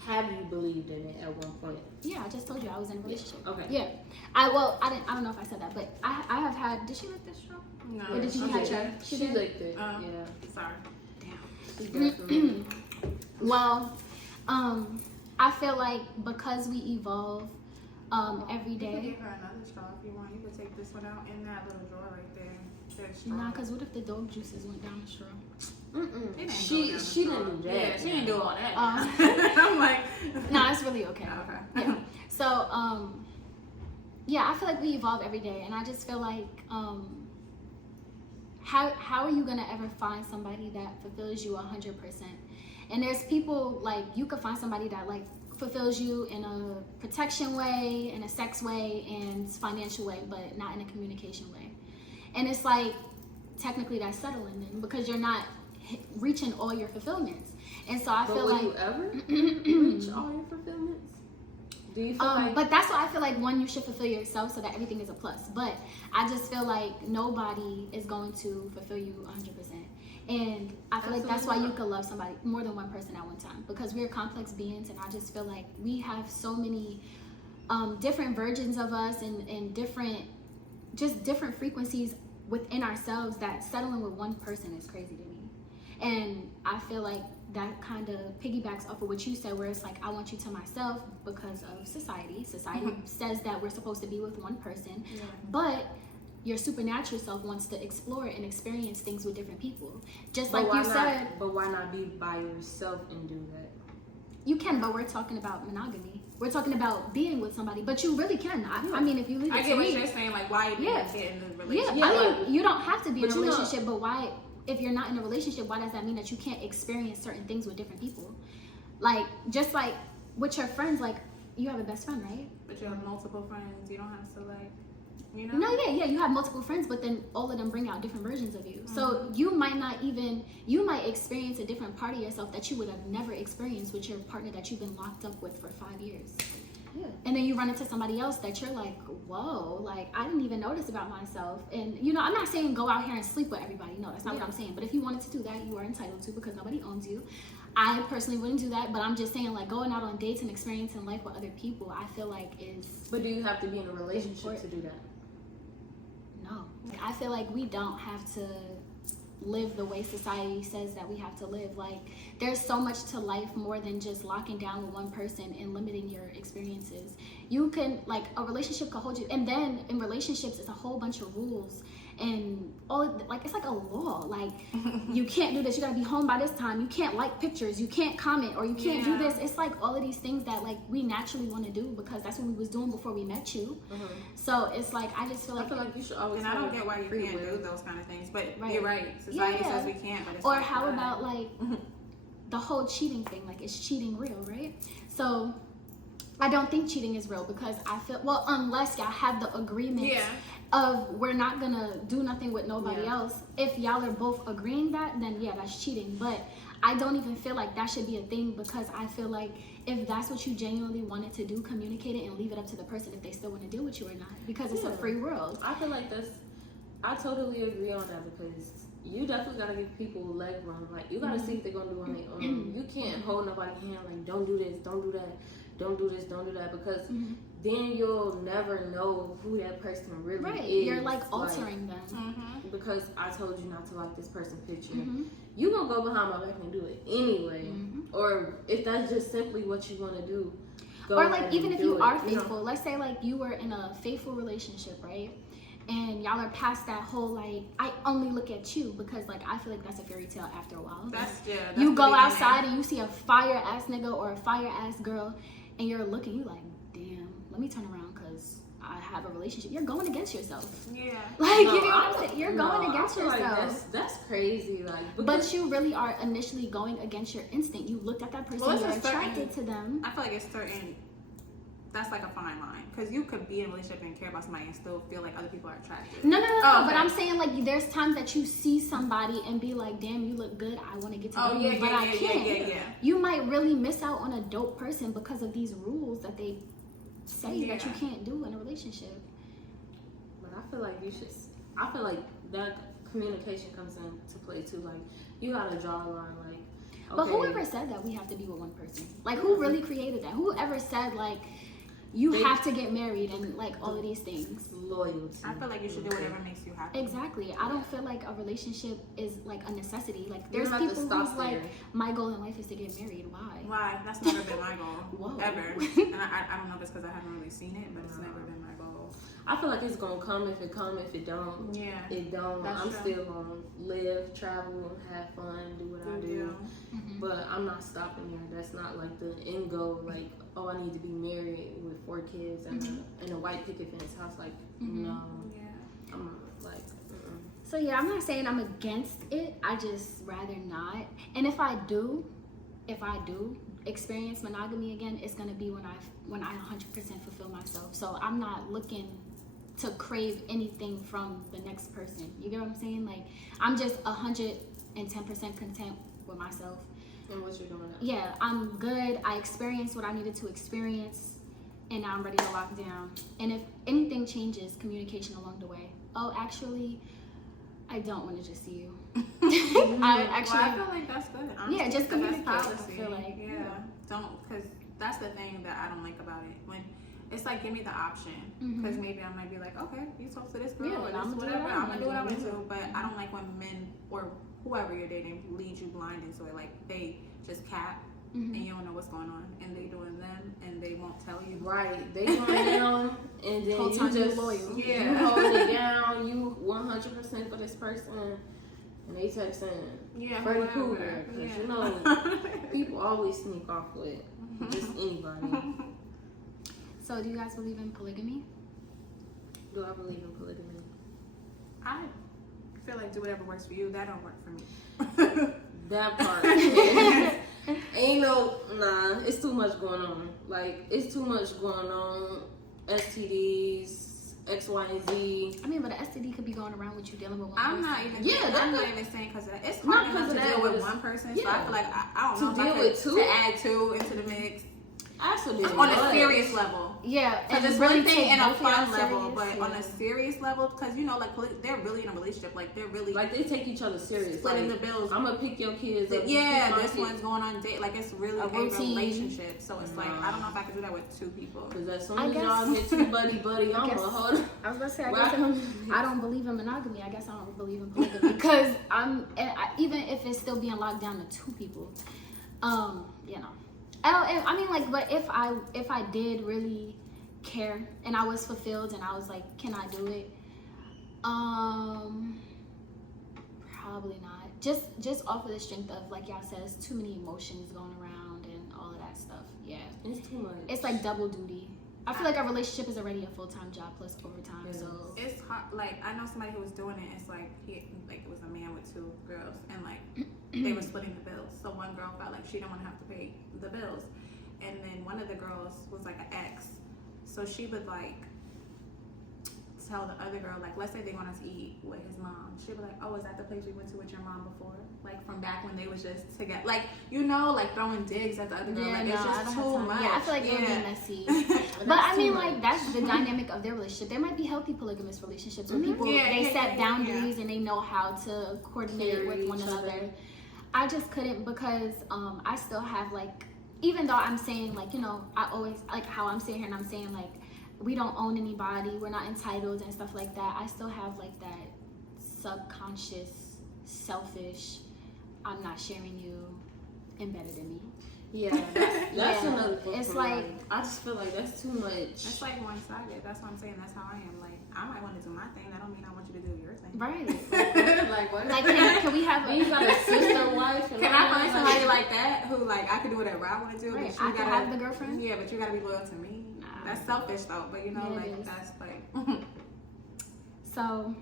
have you believed in it at one point? Yeah, I just told you I was in a relationship. Okay. Yeah. I don't know if I said that, but I have had. Did she like this straw? No. Or did she have your? She did? licked it. Yeah. Sorry. She definitely. Well, I feel like because we evolve every You could day. give her another straw if you want. You could take this one out in that little drawer right there. That straw. Nah, because what if the dog juices went down the straw? She didn't do that. Yeah, she didn't do all that. I'm like, No, it's really okay. okay. Yeah. So, yeah, I feel like we evolve every day, and I just feel like, how are you gonna ever find somebody that fulfills you 100%? And there's people like you could find somebody that like fulfills you in a protection way, in a sex way, and financial way, but not in a communication way. And it's like technically that's settling then because you're not reaching all your fulfillments. And so I feel will like you ever reach all your fulfillments? Do you feel like? But that's why I feel like one, you should fulfill yourself so that everything is a plus. But I just feel like nobody is going to fulfill you 100%. And I feel like that's why you could love somebody, more than one person at one time, because we're complex beings. And I just feel like we have so many different versions of us and different frequencies within ourselves that settling with one person is crazy to me. And I feel like that kind of piggybacks off of what you said, where it's like, I want you to myself because of society. Society says that we're supposed to be with one person, but your supernatural self wants to explore and experience things with different people. Just like you said. But why not be by yourself and do that? You can, but we're talking about monogamy. We're talking about being with somebody, but you really can. I mean, if you leave it I to get me, what you're saying, like why you get in the relationship. Yeah, I mean, you don't have to be in a But you know- relationship, but why? If you're not in a relationship, why does that mean that you can't experience certain things with different people? Like, just like with your friends, like you have a best friend, right? But you have multiple friends. You don't have to like, you know. No, yeah, you have multiple friends, but then all of them bring out different versions of you. So you might experience a different part of yourself that you would have never experienced with your partner that you've been locked up with for 5 years. Yeah. And then you run into somebody else that you're like, whoa, like I didn't even notice about myself. And you know, I'm not saying go out here and sleep with everybody. No, that's not what I'm saying. But if you wanted to do that, you are entitled to, because nobody owns you. I personally wouldn't do that, but I'm just saying, like, going out on dates and experiencing life with other people, I feel like is. But do you have to be in a relationship to do that? No. I feel like we don't have to live the way society says that we have to live. Like, there's so much to life more than just locking down with one person and limiting your experiences. You can, like, a relationship could hold you, and then in relationships it's a whole bunch of rules and all, like, it's like a law. Like, you can't do this, you gotta be home by this time, you can't like pictures, you can't comment, or you can't do this. It's like all of these things that like we naturally want to do because that's what we was doing before we met you. So it's like, I just feel like you should always. And I don't get why you can't do those kind of things, but you're right. Society says we can't, but it's or like, how why? about like the whole cheating thing? Like, is cheating real, right? So I don't think cheating is real, because I feel, well, unless y'all have the agreement of we're not gonna do nothing with nobody else. If y'all are both agreeing that, then yeah, that's cheating. But I don't even feel like that should be a thing, because I feel like if that's what you genuinely wanted to do, communicate it and leave it up to the person if they still want to deal with you or not, because it's a free world. I feel like I totally agree on that, because you definitely gotta give people leg room. Like, you gotta see what they're gonna do on their own. You can't hold nobody's hand like, don't do this, don't do that, don't do this, don't do that, because then you'll never know who that person really is. You're like altering them. Because I told you not to like this person's picture. You gonna go behind my back and do it anyway. Or if that's just simply what you wanna do, go or like, ahead even and if you do are it, faithful, let's say like you were in a faithful relationship, right? And y'all are past that whole like, I only look at you, because like I feel like that's a fairy tale after a while. That's you go outside and you see a fire ass nigga or a fire ass girl, and you're looking, you like, damn, let me turn around because I have a relationship. You're going against yourself. Yeah. Like, you know what I'm saying? You're going against yourself. Like that's crazy. Like, but you really are initially going against your instinct. You looked at that person, you're attracted to them. I feel like it's certain. That's like a fine line, because you could be in a relationship and care about somebody and still feel like other people are attractive. No. But I'm saying, like, there's times that you see somebody and be like, damn, you look good, I want to get to know you, but I can't. You might really miss out on a dope person because of these rules that they say that you can't do in a relationship. But I feel like that communication comes into play too. Like, you gotta draw a line. Like, But whoever said that we have to be with one person? Like, who really created that? Whoever said, like, you have to get married and, like, all of these things? Loyalty. I feel like you should do whatever makes you happy. Exactly. I don't feel like a relationship is, like, a necessity. Like, there's have to people stop who's there. like, my goal in life is to get married. Why? Why? That's never been my goal. Whoa. Ever. And I don't know if it's because I haven't really seen it, but it's never been my goal. I feel like it's gonna come if it come. If it don't, Yeah. it don't. That's I'm true. still gonna live, travel, have fun, do what I do. But I'm not stopping there. That's not like the end goal. Like, oh, I need to be married with 4 kids and a white picket fence house. Like, no. Yeah. I'm not like. So yeah, I'm not saying I'm against it. I just rather not. And if I do experience monogamy again, it's gonna be when I 100% fulfill myself. So I'm not looking to crave anything from the next person. You get what I'm saying? Like, I'm just 110% content with myself. And what you're doing now. Yeah, I'm good. I experienced what I needed to experience, and now I'm ready to lock down. And if anything changes, communication along the way. Oh, actually, I don't want to just see you. I actually, I feel like that's good. Honestly, yeah, just it's the best communicate. I policy. feel like, yeah. Don't, because that's the thing that I don't like about it. When it's like, give me the option, because maybe I might be like, okay, you talk to this girl, Yeah, or I'm this gonna do whatever, what I'm I'm gonna do what I gonna want do. to. But I don't like when men or whoever you're dating lead you blind into it. Like, they just cap. And you don't know what's going on, and they doing them, and they won't tell you. Right, they going down, and then Whole you time you just loyal. you hold it down. You 100% for this person, and they texting Freddy whatever. Krueger, because you know people always sneak off with just anybody. So do you guys believe in polygamy? Do I believe in polygamy? I feel like do whatever works for you. That don't work for me. That part. Ain't nah, it's too much going on. Like, it's too much going on. STDs, X, Y, and Z. I mean, but an STD could be going around with you dealing with one I'm person. not even. Yeah, I'm not even saying because of that. It's Not hard 'cause enough to of that, deal with but one person. yeah. So I feel like I don't To know if deal I could, with 2? to add 2 into the mix Absolutely. on a serious level. Yeah, Because and it's really one thing take in a both of y'all fun level, serious, but yeah. on a serious level, because you know, like they're really in a relationship, like they're really Like, they take each other serious. splitting Like, the bills. I'm gonna pick your kids up. Yeah, you pick this my one's kids. going on date. Like, it's really A a routine. relationship. So it's like, I don't know if I could do that with 2 people. Because as soon I as guess- y'all get too buddy, I'm guess- gonna hold it. I was about to say, Well, I don't believe in monogamy. I guess I don't believe in polygamy because even if it's still being locked down to 2 people, you know. I mean, like, but if I did really care and I was fulfilled and I was like, can I do it? Probably not. Just off of the strength of, like y'all said, it's too many emotions going around and all of that stuff. Yeah, It's too much. it's like double duty. I feel like a relationship is already a full-time job plus overtime. Yes. So It's hard. Like, I know somebody who was doing it. It's like it was a man with 2 girls, and like they were splitting the bills. So one girl felt like she didn't want to have to pay the bills, and then one of the girls was like an ex, so she would like tell the other girl, like, let's say they wanted to eat with his mom, she'd be like, oh, is that the place we went to with your mom before, like from back when they was just together, like, you know, like throwing digs at the other girl. yeah, Like, no, it's I just don't have too time. much. Yeah, I feel like it would be messy. But I mean, like, that's the dynamic of their relationship. There might be healthy polygamous relationships where people they set boundaries and they know how to coordinate with one another. I just couldn't because I still have, like, even though I'm saying, like, you know, I always like how I'm sitting here and I'm saying, like, we don't own anybody, we're not entitled and stuff like that. I still have, like, that subconscious, selfish, I'm not sharing you embedded in me. Yeah, that's Yeah. another thing. It's for like- me. I just feel like that's too much. It's like one-sided. That's what I'm saying. That's how I am. Like, I might want to do my thing. That don't mean I want you to do your thing. Right. Like, what? Like, can we have You got a sister, wife, and Can I find somebody like that who, like, I can do whatever I want to do? Right, But you I can gotta have the girlfriend? Yeah, but you gotta be loyal to me. Nah. That's selfish though. But you know, Yeah, it like is. that's like. So,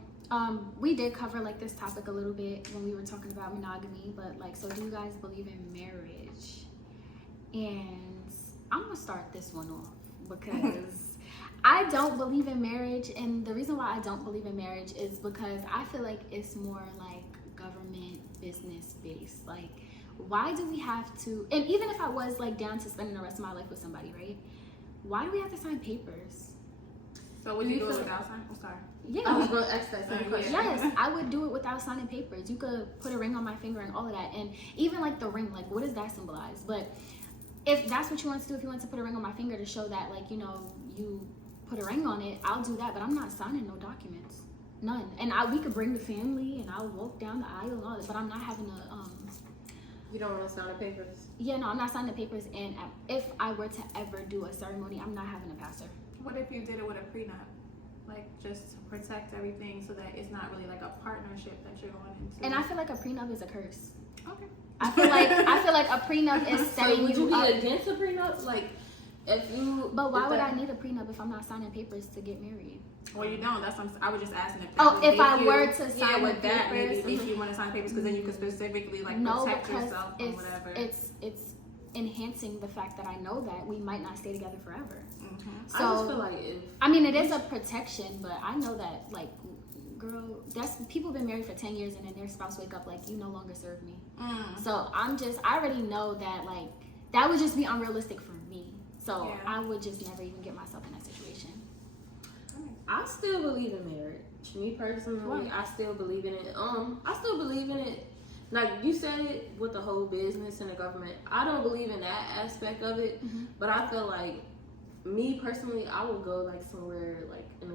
we did cover, like, this topic a little bit when we were talking about monogamy, but, like, so do you guys believe in marriage? And I'm gonna start this one off because I don't believe in marriage, and the reason why I don't believe in marriage is because I feel like it's more like government business based. Like, why do we have to, and even if I was, like, down to spending the rest of my life with somebody, right? Why do we have to sign papers? So would you do it without signing? I'm sorry. Yeah. I was going to ask that same question. Yes, I would do it without signing papers. You could put a ring on my finger and all of that. And even like the ring, like what does that symbolize? But if that's what you want to do, if you want to put a ring on my finger to show that, like, you know, you put a ring on it, I'll do that. But I'm not signing no documents. None. And we could bring the family and I'll walk down the aisle and all that. But I'm not having a... You don't want to sign the papers? Yeah, no, I'm not signing the papers. And if I were to ever do a ceremony, I'm not having a pastor. What if you did it with a prenup? Like, just to protect everything so that it's not really like a partnership that you're going into. And I feel like a prenup is a curse. Okay. I feel like a prenup is setting so would you be up against a prenup? Like, if you... But why would I need a prenup if I'm not signing papers to get married? Well, you don't. That's what I was just asking if. If I were to sign with the that, papers, maybe if you want to sign papers, because then you can specifically like protect yourself from whatever. It's enhancing the fact that I know that we might not stay together forever. Mm-hmm. So I just feel like it is a protection, but I know that, like, girl, that's people been married for 10 years and then their spouse wake up like, you no longer serve me. So I already know that, like, that would just be unrealistic for me. So yeah. I would just never even get myself in that situation. I still believe in marriage. Me personally, I still believe in it. I still believe in it. Like you said it with the whole business and the government. I don't believe in that aspect of it, but I feel like me personally, I would go like somewhere like in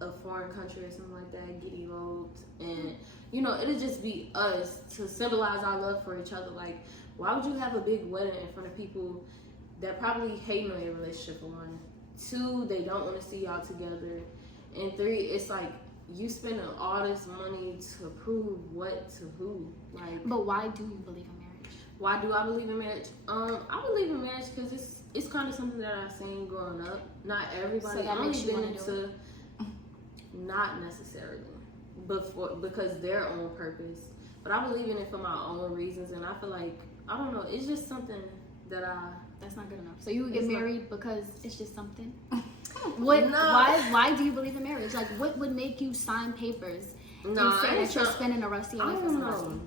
a foreign country or something like that, get eloped, and you know, it'll just be us to symbolize our love for each other. Like, why would you have a big wedding in front of people that probably hate on your relationship, for one? 2, they don't want to see y'all together. And 3, it's like you spending all this money to prove what to who. Like, but why do you believe in marriage? Why do I believe in marriage? I believe in marriage because it's kind of something that I've seen growing up. Not everybody. So that makes you want to do it? Not necessarily, but because their own purpose. But I believe in it for my own reasons, and I feel like, I don't know, it's just something that That's not good enough. So you would get married because it's just something? What? No. Why do you believe in marriage? Like, what would make you sign papers and say that you're spending the rest of your life with somebody?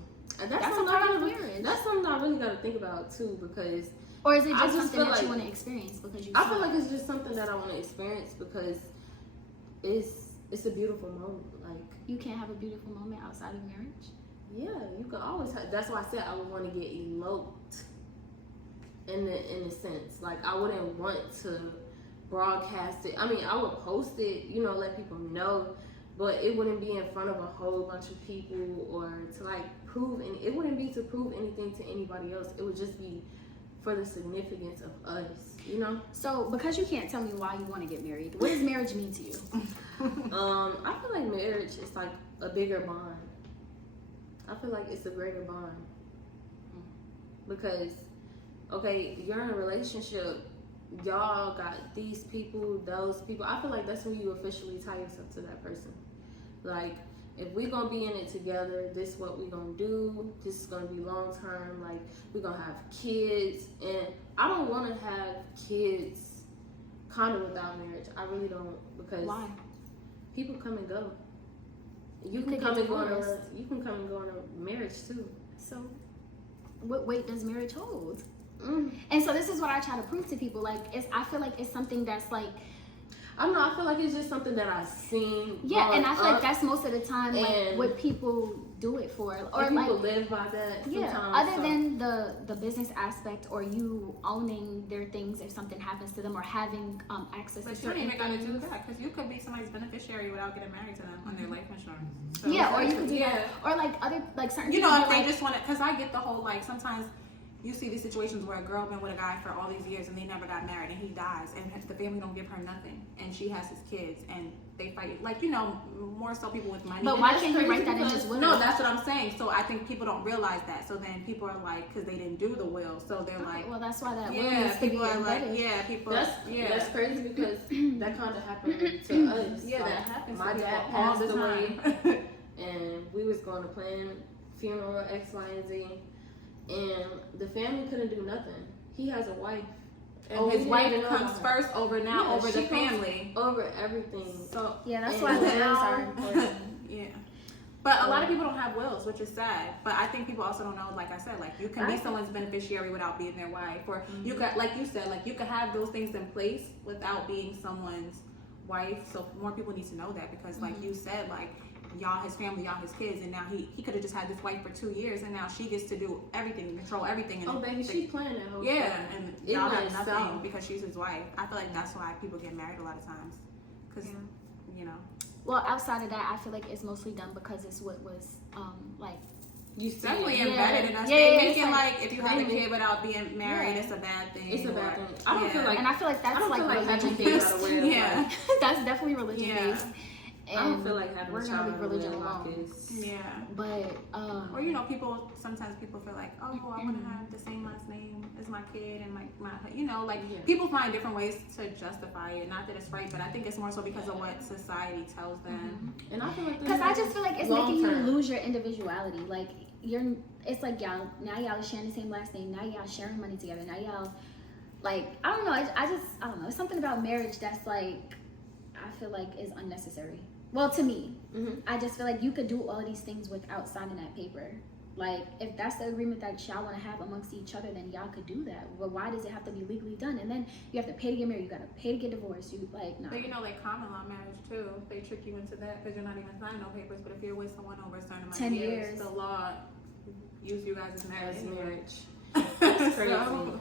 That's a part of marriage. That's something I really got to think about too, because. Or is it just something that you want to experience because you? I feel like it's just something that I want to experience because it's a beautiful moment. Like, you can't have a beautiful moment outside of marriage. Yeah, you can always have. That's why I said I would want to get eloped. In a sense, like, I wouldn't want to broadcast it. I mean, I would post it, you know, let people know, but it wouldn't be in front of a whole bunch of people or to like prove, and it wouldn't be to prove anything to anybody else. It would just be for the significance of us, you know. So because you can't tell me why you want to get married, what does marriage mean to you? I feel like marriage is like a bigger bond. I feel like it's a greater bond because, okay, you're in a relationship, y'all got these people, those people. I feel like that's when you officially tie yourself to that person. Like, if we're gonna be in it together, this is what we're gonna do. This is gonna be long term. Like, we're gonna have kids, and I don't want to have kids kind of without marriage. I really don't, because why? People come and go. You can come and go in a marriage too. So, what weight does marriage hold? And so this is what I try to prove to people. Like, I feel like it's something that's like, I don't know, I feel like it's just something that I've seen. Yeah, and I feel like that's most of the time like what people do it for, or people like live by that. Yeah, sometimes, other than the business aspect or you owning their things if something happens to them or having access to certain things. But you ain't even gotta do that because you could be somebody's beneficiary without getting married to them on their life insurance. So yeah, or you could do that, or like other like certain. You know, if they just want to, because I get the whole like sometimes. You see these situations where a girl been with a guy for all these years and they never got married and he dies and the family don't give her nothing and she has his kids and they fight. Like, you know, more so people with money. But why can't you write that in his will? No, that's what I'm saying. So I think people don't realize that. So then people are like, because they didn't do the will. So they're like. Well, that's why that will yeah, needs to be embedded. Yeah, people. That's crazy because that kind of happened to us. Yeah, like, that happens. My dad passed away and we was going to plan funeral X, Y, and Z. And the family couldn't do nothing. He has a wife. And his wife comes first over the family. Over everything. So yeah, that's why wills are important. Yeah. But a lot of people don't have wills, which is sad. But I think people also don't know, like I said, like you can be someone's beneficiary without being their wife. Or you could, like you said, like you could have those things in place without being someone's wife. So more people need to know that, because like you said, like y'all his family, y'all his kids, and now he could have just had this wife for 2 years, and now she gets to do everything, control everything. And baby, she planned that whole thing. And y'all have went nothing south. because she's his wife. I feel like that's why people get married a lot of times, because you know. Well, outside of that, I feel like it's mostly done because it's what was like. You see Definitely it. embedded in us. Yeah, They it's making like, like if you have a kid without being married, it's a bad thing. It's a bad thing. I don't feel like, and I feel like that's I don't like feel like religion having kids based. out of wedlock. Yeah. That's definitely religion based. I don't feel like having we're a gonna child leave religion wedlock alone. is. Yeah. But Or you know, sometimes people feel like, oh, I want to have the same last name as my kid, and my you know, like people find different ways to justify it. Not that it's right, but I think it's more so because of what society tells them. And I feel like because I just feel like it's making you long-term. lose your individuality. Like it's like y'all are sharing the same last name. Now y'all sharing money together. Now y'all, like, I don't know. I don't know. It's something about marriage that's like, I feel like is unnecessary. Well, to me, I just feel like you could do all these things without signing that paper. Like, if that's the agreement that y'all want to have amongst each other, then y'all could do that. But why does it have to be legally done? And then you have to pay to get married. You got to pay to get divorced. You like, no. But you know, like common law marriage too, they trick you into that because you're not even signing no papers. But if you're with someone over a certain amount 10 of years. the law use you guys as marriage. That's crazy. So,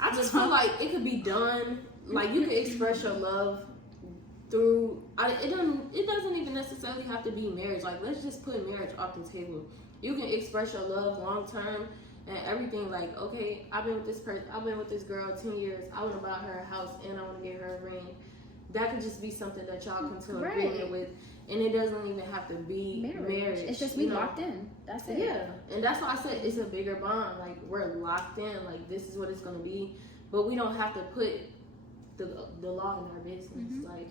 I just feel like it could be done. Like, you can express your love through. It doesn't even necessarily have to be marriage. Like, let's just put marriage off the table. You can express your love long term and everything. Like, okay, I've been with this person. I've been with this girl 10 years. I want to buy her a house and I want to get her a ring. That could just be something that y'all come to an agreement with, and it doesn't even have to be marriage. It's just we locked in. That's it. Yeah, and that's why I said it's a bigger bond. Like, we're locked in. Like, this is what it's gonna be, but we don't have to put the law in our business. Like,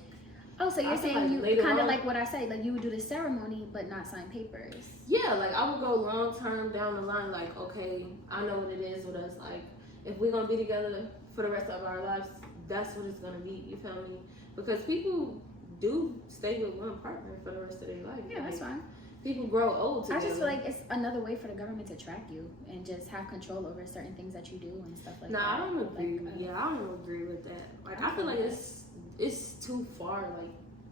oh, so you're saying like you later kind of on- like what I say, like you would do the ceremony but not sign papers. yeah, like I would go long term down the line. Like, okay, I know what it is with us. Like, if we're gonna be together for the rest of our lives, that's what it's gonna be. You feel me? Because people do stay with one partner for the rest of their life. Yeah, that's fine. People grow old together. I just feel like it's another way for the government to track you and just have control over certain things that you do and stuff like that. I don't agree. Like, I don't agree with that. Like, I feel like it's too far. Like,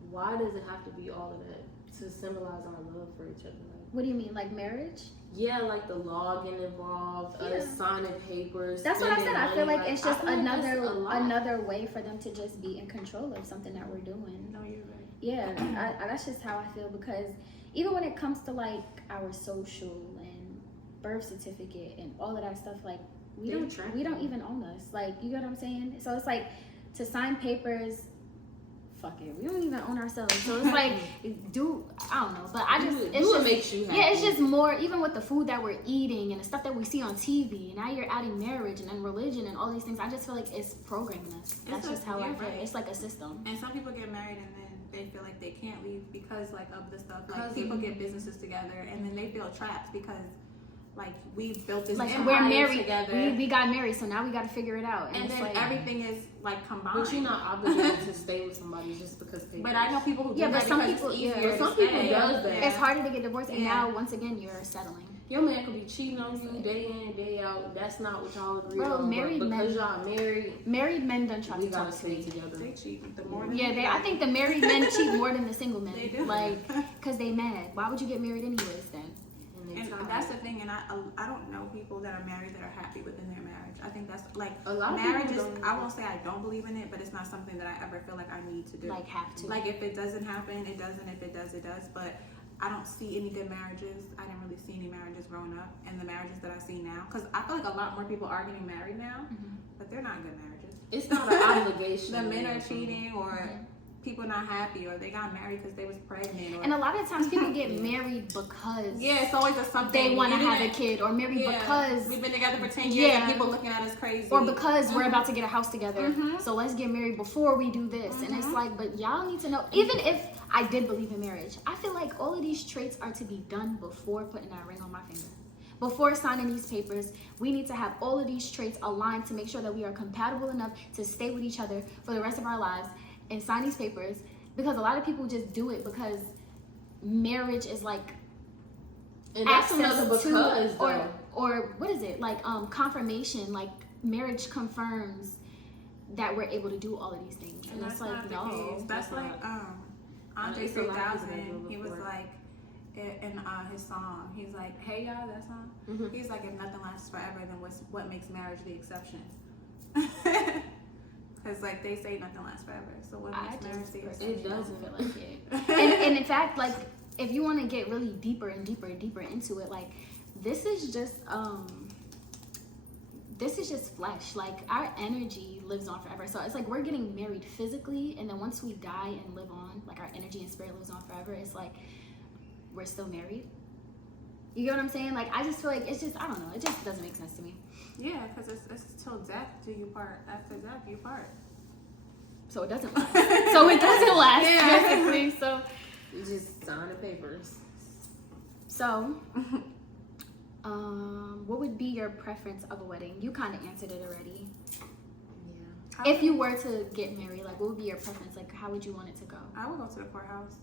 why does it have to be all of that to symbolize our love for each other? Like, what do you mean, like marriage? yeah, like the law getting involved, signing papers. That's what I said. I feel like it's just I feel like that's a lot. another way for them to just be in control of something that we're doing. no, you're right. Yeah, that's just how I feel, because even when it comes to like our social and birth certificate and all of that stuff, like we don't even own us. Like, you get what I'm saying? So it's like, to sign papers, fuck it, we don't even own ourselves. So it's like, I don't know, but I just, it's what just, makes you happy. yeah, it's just more, even with the food that we're eating and the stuff that we see on TV. Now you're adding marriage and then religion and all these things. I just feel like it's programming us. That's just how I feel. Right. It's like a system. And some people get married and then they feel like they can't leave because like of the stuff. Like people get businesses together and then they feel trapped because like we built this Like, empire we're married together. we got married, so now we got to figure it out. And it's then like, everything is like combined. But you're not obligated to stay with somebody just because they. But I know people who do Yeah, but that some because people- it's yeah. easier But to some people stay. does that. it's harder to get divorced, and Yeah. now once again you're settling. Your man could be cheating on you day in, day out. That's not what y'all agree Bro, on. married but because men- y'all married, Married men done try we to gotta talk to stay me. together. They cheat the more than Yeah, I think the married men cheat more than the single men. They do. Like, cause they mad. Why would you get married anyways then? And And that's the thing, and I don't know people that are married that are happy within their marriage. I think that's like A lot of marriage people is. don't. I won't say I don't believe in it, but it's not something that I ever feel like I need to do. Like, have to. Like if it doesn't happen, it doesn't. If it does, it does. But I don't see any good marriages. I didn't really see any marriages growing up, and the marriages that I see now, because I feel like a lot more people are getting married now, but they're not good marriages. It's not an obligation. The men are cheating, or people not happy, or they got married because they was pregnant. Or, And a lot of times people get married because yeah, it's always a something they want to You have a didn't- kid, or married Yeah, because, we've been together for 10 years Yeah. and people looking at us crazy. or because we're about to get a house together. Mhm. So let's get married before we do this. And it's like, but y'all need to know, even if I did believe in marriage, I feel like all of these traits are to be done before putting that ring on my finger. Before signing these papers, we need to have all of these traits aligned to make sure that we are compatible enough to stay with each other for the rest of our lives and sign these papers. Because a lot of people just do it because marriage is like And that's access another because or what is it, like confirmation, like marriage confirms that we're able to do all of these things. And it's like, no. That's like Andre 3000. He was like in his song. He's like, "Hey y'all," that song. Mm-hmm. He's like, "If nothing lasts forever, then what makes marriage the exception?" Because like they say nothing lasts forever. So what makes marriage the exception? It doesn't feel like it. And in fact, like if you want to get really deeper and deeper and deeper into it, like this is just flesh. Like our energy lives on forever. So it's like we're getting married physically, and then once we die and live on, like our energy and spirit lives on forever. It's like we're still married. You get what I'm saying? Like I just feel like it's just, I don't know, it just doesn't make sense to me. Yeah, because it's till death do you part. After death you part. So it doesn't last. Basically. So you just sign the papers. So what would be your preference of a wedding? You kind of answered it already. Yeah. If you were to get married, like what would be your preference? Like how would you want it to go? I would go to the courthouse.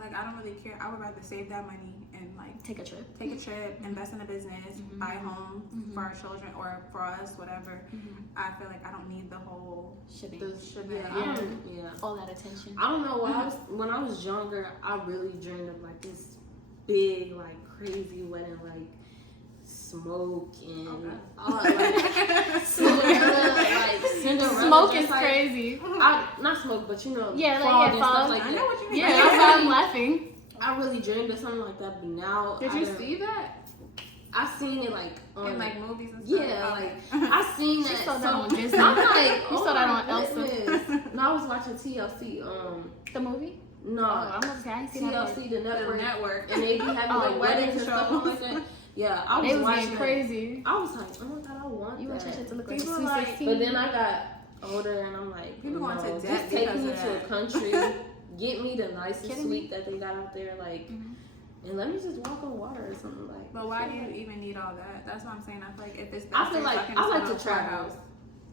Like I don't really care. I would rather save that money and like take a trip, mm-hmm. invest in a business, mm-hmm. buy a home mm-hmm. for our children or for us, whatever. Mm-hmm. I feel like I don't need the whole shipping. Yeah. All that attention. I don't know. When I was younger, I really dreamed of like this big, like crazy wedding, like smoke and Cinderella. Smoke is crazy. Not smoke, but you know, fog and stuff like that. I know what you mean. Yeah, that's why I'm laughing. I really dreamed of something like that, but now did you see that? I seen it like in like movies and stuff. Yeah, like I seen that. She saw that on Disney. I'm like, you saw that on Elsa. No, I was watching TLC. The movie? No, I'm not saying TLC, the network, and they be having like weddings and stuff like that. Yeah, I was watching crazy. I was like, oh my god, I want you that. want your shit to look like People Sweet like, 16. But then I got older and I'm like, people want to just take me to a country, get me the nicest suite that they got out there, like, and let me just walk on water or something like. But why do you even need all that? That's what I'm saying. I feel like if it's I feel like I like to travel.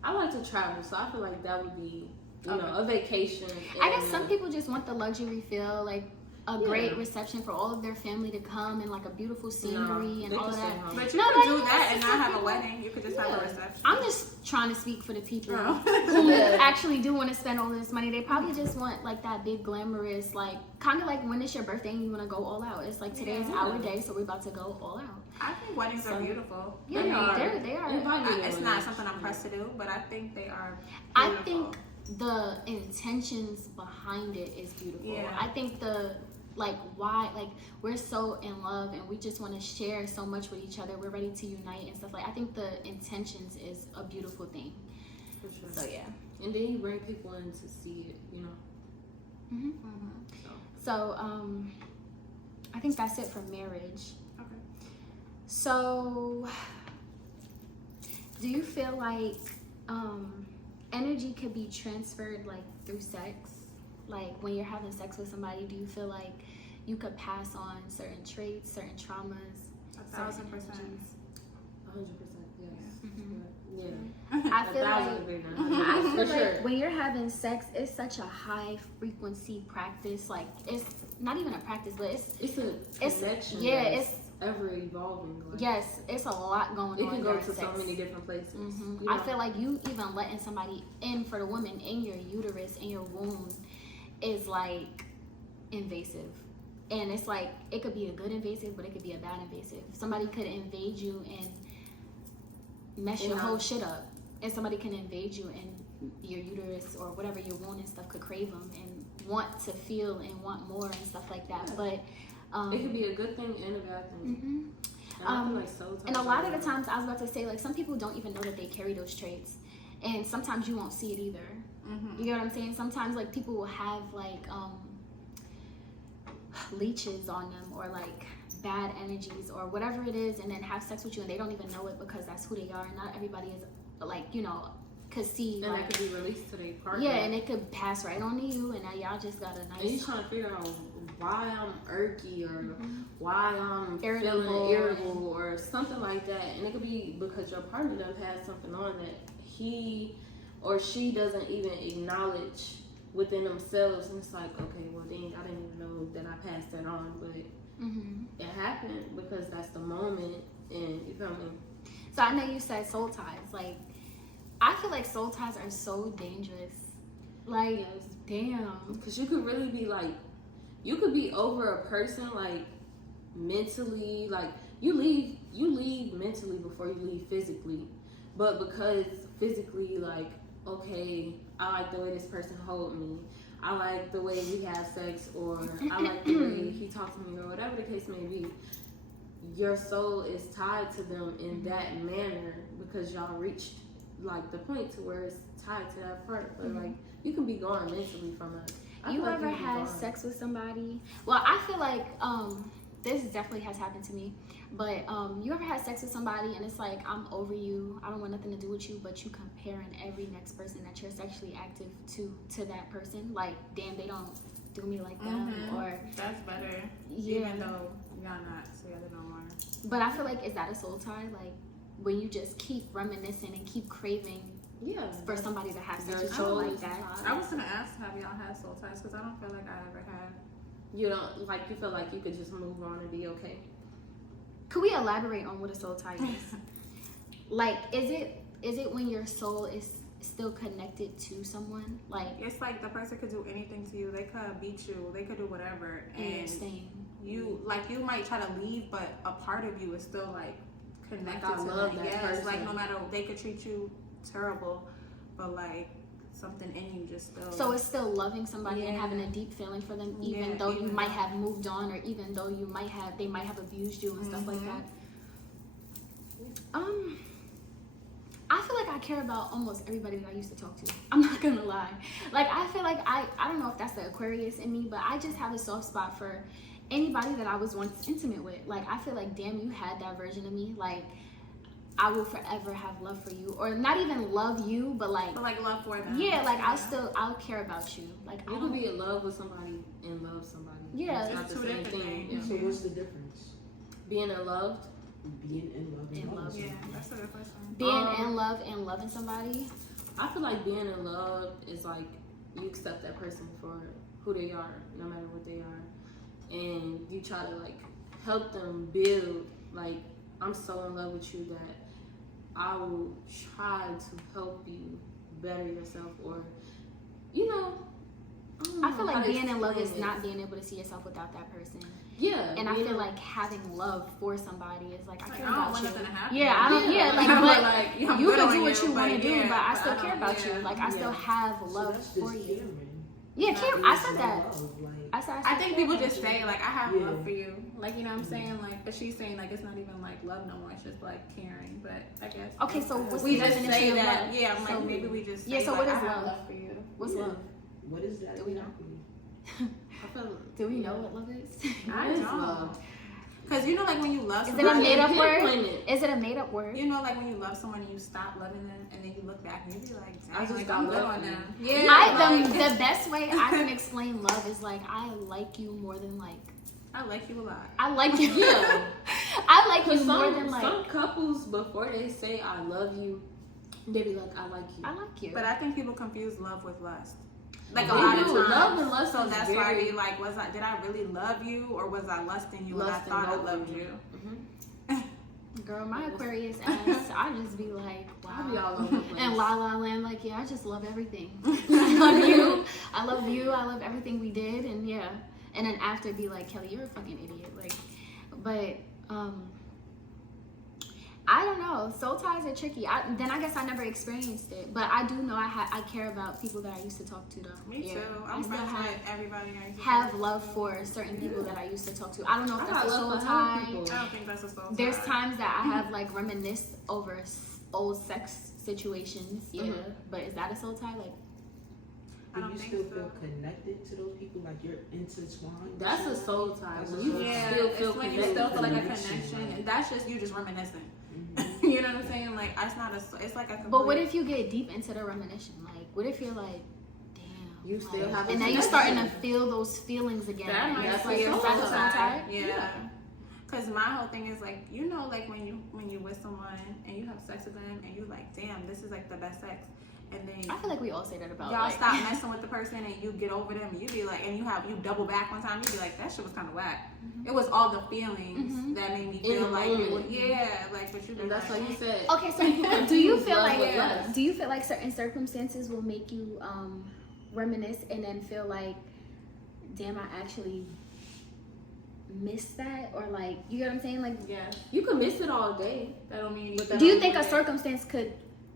I like to travel, so I feel like that would be, you know, a vacation. I guess some people just want the luxury feel, like a great reception for all of their family to come and like a beautiful scenery and all of that. But you could do that and not have a wedding. You could just have a reception. I'm just trying to speak for the people who actually do want to spend all this money. They probably just want like that big glamorous, like kind of like when it's your birthday and you want to go all out. It's like today is our day, so we're about to go all out. I think weddings are beautiful. Yeah, they are. It's not something I'm pressed to do, but I think they are beautiful. I think the intentions behind it is beautiful. Yeah. I think why we're so in love and we just want to share so much with each other. We're ready to unite and stuff. Like I think the intentions is a beautiful thing. For sure. So yeah. And then you bring people in to see it, you know. Mm-hmm. Mm-hmm. So I think that's it for marriage. Okay. So do you feel like energy could be transferred like through sex? Like when you're having sex with somebody, do you feel like you could pass on certain traits, certain traumas? 1,000%. 100%, yes. Mm-hmm. Yeah. I feel like when you're having sex, it's such a high frequency practice. Like it's not even a practice, but it's a connection. It's ever evolving. Like, yes, it's a lot going on. It can go to so many different places. Mm-hmm. You know? I feel like you even letting somebody in for the woman in your uterus, in your womb, is like invasive. And it's like it could be a good invasive, but it could be a bad invasive. Somebody could invade you and mess your whole shit up, and somebody can invade you and your uterus or whatever your womb and stuff could crave them and want to feel and want more and stuff like that. But it could be a good thing and a bad thing. Mm-hmm. And I feel like so and a lot of the times, I was about to say, like some people don't even know that they carry those traits, and sometimes you won't see it either. Mm-hmm. You get what I'm saying? Sometimes like people will have like leeches on them or like bad energies or whatever it is, and then have sex with you and they don't even know it because that's who they are. And not everybody is like, you know, could see. And like, it could be released to their partner. Yeah, and it could pass right on to you, and now y'all just got a nice. And you trying to figure out why I'm irky or why I'm irritable, feeling irritable or something like that. And it could be because your partner done had something on that he or she doesn't even acknowledge within themselves, and it's like, okay, well dang, I didn't even know that I passed that on, but it happened because that's the moment, and you feel me? So I know you said soul ties, like I feel like soul ties are so dangerous. Like, Yes. damn. Because you could really be like, you could be over a person like mentally, like you leave mentally before you leave physically, but because physically, like, okay, I like the way this person hold me, I like the way we have sex, or I like the way he talks to me, or whatever the case may be, your soul is tied to them in that manner because y'all reached like the point to where it's tied to that part. But like, you can be gone mentally from it. You ever had sex with somebody? Well, I feel like this definitely has happened to me. But you ever had sex with somebody and it's like, I'm over you, I don't want nothing to do with you, but you comparing every next person that you're sexually active to that person? Like, damn, they don't do me like that. Or that's better. Yeah. Even though y'all not together no more. But I feel like, is that a soul tie? Like, when you just keep reminiscing and keep craving for somebody to have sex with you like that. I was gonna ask, have y'all had soul ties? Because I don't feel like I ever have. You don't, like, you feel like you could just move on and be okay? Could we elaborate on what a soul tie is? Like, is it when your soul is still connected to someone? Like, it's like the person could do anything to you. They could beat you. They could do whatever. And you, like, you might try to leave, but a part of you is still like connected like, I to love them. that person. Like, no matter, they could treat you terrible, but like something in you just still. So it's still loving somebody and having a deep feeling for them, even though you might have moved on, or even though they might have abused you and stuff like that. I feel like I care about almost everybody that I used to talk to. I'm not gonna lie. Like, I feel like I don't know if that's the Aquarius in me, but I just have a soft spot for anybody that I was once intimate with. Like, I feel like, damn, you had that version of me. Like, I will forever have love for you, or not even love you, but like love for them. Yeah, like I'll care about you. Like, you could be in love with somebody and love somebody. Yeah, it's not the same thing. Yeah. So what's the difference? Being in love. Being in love and loving somebody. Yeah, that's a good question. Being in love and loving somebody. I feel like being in love is like you accept that person for who they are, no matter what they are, and you try to like help them build. Like, I'm so in love with you that I will try to help you better yourself, or I feel like being in love is not being able to see yourself without that person. Yeah, and I feel like having love for somebody is like, I care I don't about want you. nothing to happen. Yeah, I don't. Yeah, like, but like you can do what you want to do, but I still care about yeah. you. Like, I still have love So for that's you. caring. Yeah, Kim, I said that. Love, like, I think people just say like, I have Yeah. love for you, like, you know what I'm saying, like, but she's saying like it's not even like love no more, it's just like caring. But I guess Okay, so what's we the just definition say of that. love? Yeah, I'm So- like, maybe we just say, Yeah, so like, what is I have love? love for you. What's Yeah. love? What is that? Do we know? exactly? I feel Do we know what love is? I What is don't. love? Because you know, like when you love Is it somebody, a made up word? pinpoint it. Is it a made up word? you know, like when you love someone and you stop loving them, and then you look back and you be like, I dang, just like, stopped I'm good on loving them. you. Yeah, The best way I can explain love is like, I like you more than like, I like you a lot. I like you. Yeah. I like you Cause more than like, some couples, before they say I love you, they be like, I like you. I like you. But I think people confuse love with lust. Like They a lot of do. times. Love and lust so is that's why I very- be like, did I really love you, or was I lusting you Lust and I and thought I loving loved you. you? Girl, my Aquarius ass, I just be like, I be wow. all over the place. And La La Land, like, yeah, I just love everything. I love you. I love you. I love everything we did. And yeah. And then after be like, Kelly, you're a fucking idiot. Like, but, I don't know. Soul ties are tricky. Then I guess I never experienced it. But I do know I care about people that I used to talk to, though. Me Yeah. too. I I'm still friends have, with everybody. have love for certain people that I used to talk to. I don't know if I that's a got soul love for tie. hella people. I don't think that's a soul tie. There's times that I have like reminisced over old sex situations, yeah. But is that a soul tie? Like, I Do don't you think still so. feel connected to those people? Like you're intertwined? That's a soul tie. That's When a you soul Yeah, still it's feel when you connected. still feel like a Connection, connection, right. and that's just you just reminiscing. Mhm. You know what I'm saying? Like, it's not a. It's like a. but what complete- if you get deep into the reminiscence? Like, what if you're like, damn, You still like, have a and now you're starting to connection. feel those feelings again. That And might it's That's like, a is soul that a soul tie. tie? Yeah. Cause my whole thing is like, you know, like when you with someone and you have sex with them and you like, damn, this is like the best sex, and then I feel like we all say that about y'all like, stop messing with the person and you get over them and you be like, and you double back one time, you be like, that shit was kind of whack. It was all the feelings that made me feel like it was, like, but you be And that's like, like you said. okay, so do you feel Love with like lust. do you feel like certain circumstances will make you reminisce and then feel like, damn, I actually missed that, or like, you know what I'm saying? Like, yeah, You can miss it all day. that don't mean But anything. do you think a circumstance could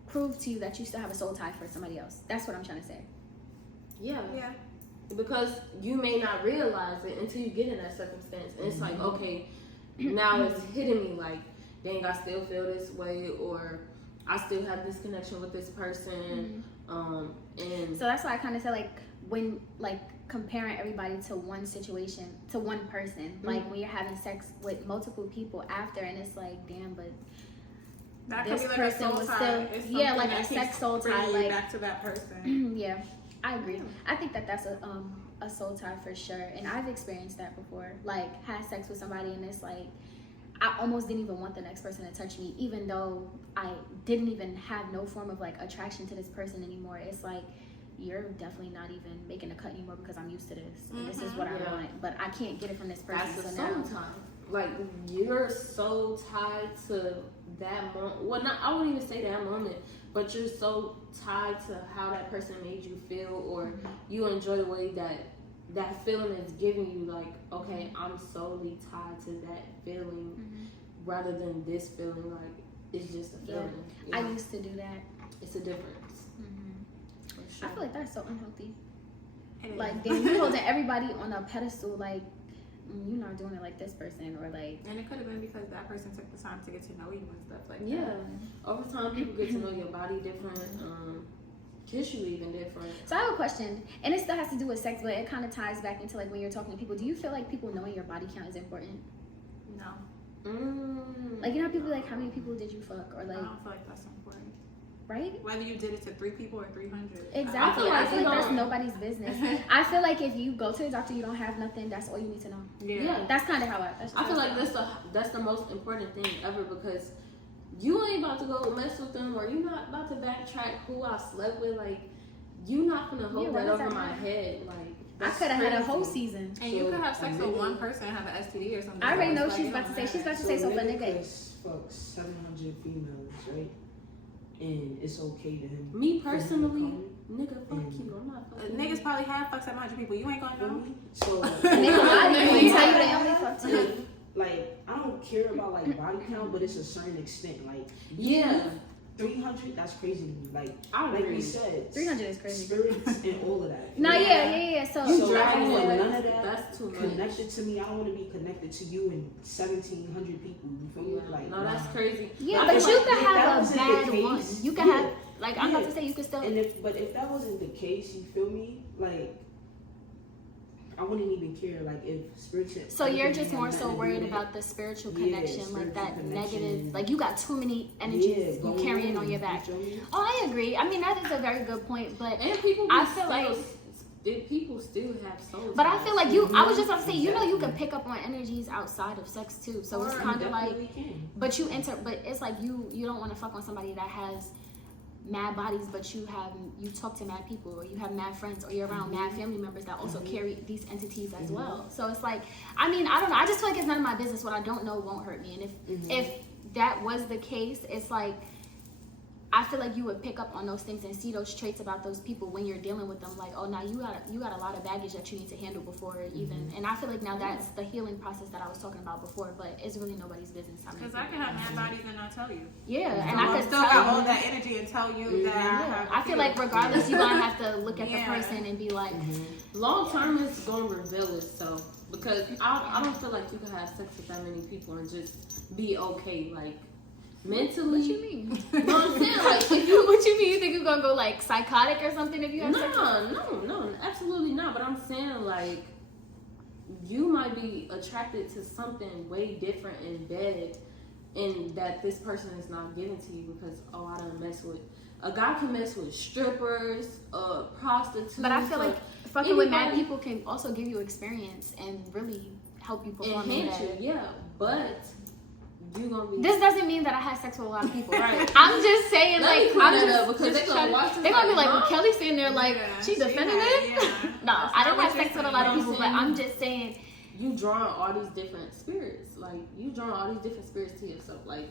prove to you that you still have a soul tie for somebody else? That's what I'm trying to say. Yeah. Yeah. Because you may not realize it until you get in that circumstance. And it's like, okay, now it's hitting me like, dang, I still feel this way, or I still have this connection with this person. And So that's why I kind of say, like, when, like, comparing everybody to one situation, to one person, like when you're having sex with multiple people after, and it's like, damn, but That this could be like person a soul was tie. still, It's yeah, something like that a sex keeps soul tie, bringing you like, back to that person. yeah, I agree. I think that that's a soul tie for sure, and I've experienced that before. Like, had sex with somebody, and it's like, I almost didn't even want the next person to touch me, even though I didn't even have no form of like attraction to this person anymore. It's like, you're definitely not even making a cut anymore because I'm used to this. And this is what I want, but I can't get it from this person. that's a So now, soul tie. Like, you're so tied to that moment. Well, not, I wouldn't even say that moment, but you're so tied to how that person made you feel, or you enjoy the way that feeling is giving you. Like, okay, I'm solely tied to that feeling rather than this feeling. Like, it's just a feeling. I used to do that. It's a difference. For sure. I feel like that's so unhealthy. It is. Like, damn, you holding everybody on a pedestal, like, you're not doing it like this person, or like, And it could have been because that person took the time to get to know you and stuff like Yeah. that. Over time, people get to know your body different. Kiss you even different. So I have a question, and it still has to do with sex, but it kind of ties back into like when you're talking to people. Do you feel like people knowing your body count is important? No, Like, you know how people be like, how many people did you fuck, or I like, don't feel like that's important. right? Whether you did it to 3 people or 300. Exactly. I feel like that's don't- nobody's business. I feel like if you go to the doctor, you don't have nothing. That's all you need to know. Yeah. That's kind of how I feel like that's the most important thing ever, because you ain't about to go mess with them, or you not about to backtrack who I slept with. Like, you not gonna hold Yeah, that what does over that my matter? head. Like, I that's could have had a crazy. whole season. And you So, could have sex a with nigga- one person and have an STD or something. I already So know it's she's like, about it to say. don't She's about to So say so, but nigga nigga. could fuck 700 females, right? And it's okay to him. Me for him to personally, come nigga, fuck you. I'm not fucking Niggas probably have fucked 700 people. You ain't gonna for know. me. So Nigga body can tell you they only fuck two. like, I don't care about like body count, but it's a certain extent. Like, Yeah. 300, that's crazy to me. Like, I like agree. we said, 300 is crazy. spirits and all of that. No, yeah. So, You So drag I don't want it. none of that That's too much. connected to me. I don't want to be connected to you and 1,700 people. You feel me? Like, No, that's nah. crazy. yeah, I but feel you like could if that have a wasn't the bad one. case, You could yeah, have, like, I'm about yeah. to say, you could still. And if that wasn't the case, you feel me? Like, I wouldn't even care. Like, if spiritual. So you're just more so worried about the spiritual connection, like that spiritual negative, connection. like you got too many energies you carrying on your back. Oh, I agree. I mean, that is a very good point, but And people, I feel like, people still have souls. but I feel like you. I was just about to say, you know, you can pick up on energies outside of sex too. So it's kind of like, but it's like you don't want to fuck on somebody that has mad bodies, but you talk to mad people, or you have mad friends, or you're around mad family members that also carry these entities as well. So it's like, I mean, I don't know. I just feel like it's none of my business. What I don't know won't hurt me. And if that was the case, it's like, I feel like you would pick up on those things and see those traits about those people when you're dealing with them. Like, oh, now you got a lot of baggage that you need to handle before even. And I feel like now that's the healing process that I was talking about before. But it's really nobody's business. Because I can have mad bodies and not tell you. Yeah, and So I could still tell got you. all that energy and tell you that I feel like regardless, you're gonna have to look at Yeah. the person and be like, long term is going to reveal itself, because I don't feel like you can have sex with that many people and just be okay. Like, mentally. what you mean? You know what I'm saying? Like, if you, What you mean? You think you're gonna go like psychotic or something if you have sex? no, absolutely not. But I'm saying, like, you might be attracted to something way different in bed, and that this person is not giving to you because, oh, I don't mess with. A guy can mess with strippers, prostitutes. But I feel like fucking with mad anybody- people can also give you experience and really help you perform in enhance you, bed. yeah. But you gonna be. This doesn't mean that I had sex with a lot of people, right? I'm just saying, like, because they're gonna be like, well, Kelly's sitting there like, she defending it? Yeah. No, I didn't have sex with a lot of people, but I'm just saying. You drawing all these different spirits. Like, you drawing all these different spirits to yourself. Like,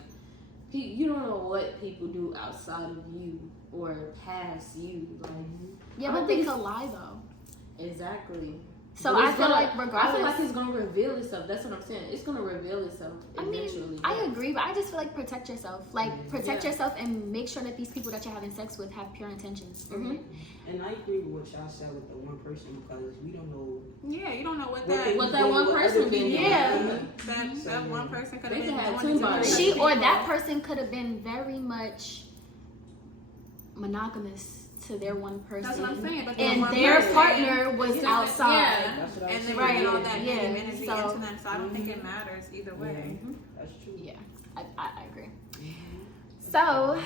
you don't know what people do outside of you or past you. Like, yeah, but they could lie, though. Exactly. So I feel like regardless, I feel like it's gonna reveal itself. That's what I'm saying. It's gonna reveal itself eventually. I mean, I agree, but I just feel like protect yourself. Like, protect yourself and make sure that these people that you're having sex with have pure intentions. Mm-hmm. And I agree with what y'all said with the one person because we don't know. Yeah, you don't know what that one person been. Yeah. That one person could have They been had doing two it. bodies. She or that person could have been very much monogamous to their one person. That's what I'm saying. But and one their person, partner was outside. Yeah, That's what I'm and they saying. bring all that Yeah. negative energy So- into them. So I don't think it matters either way. That's true. Yeah, I agree. So,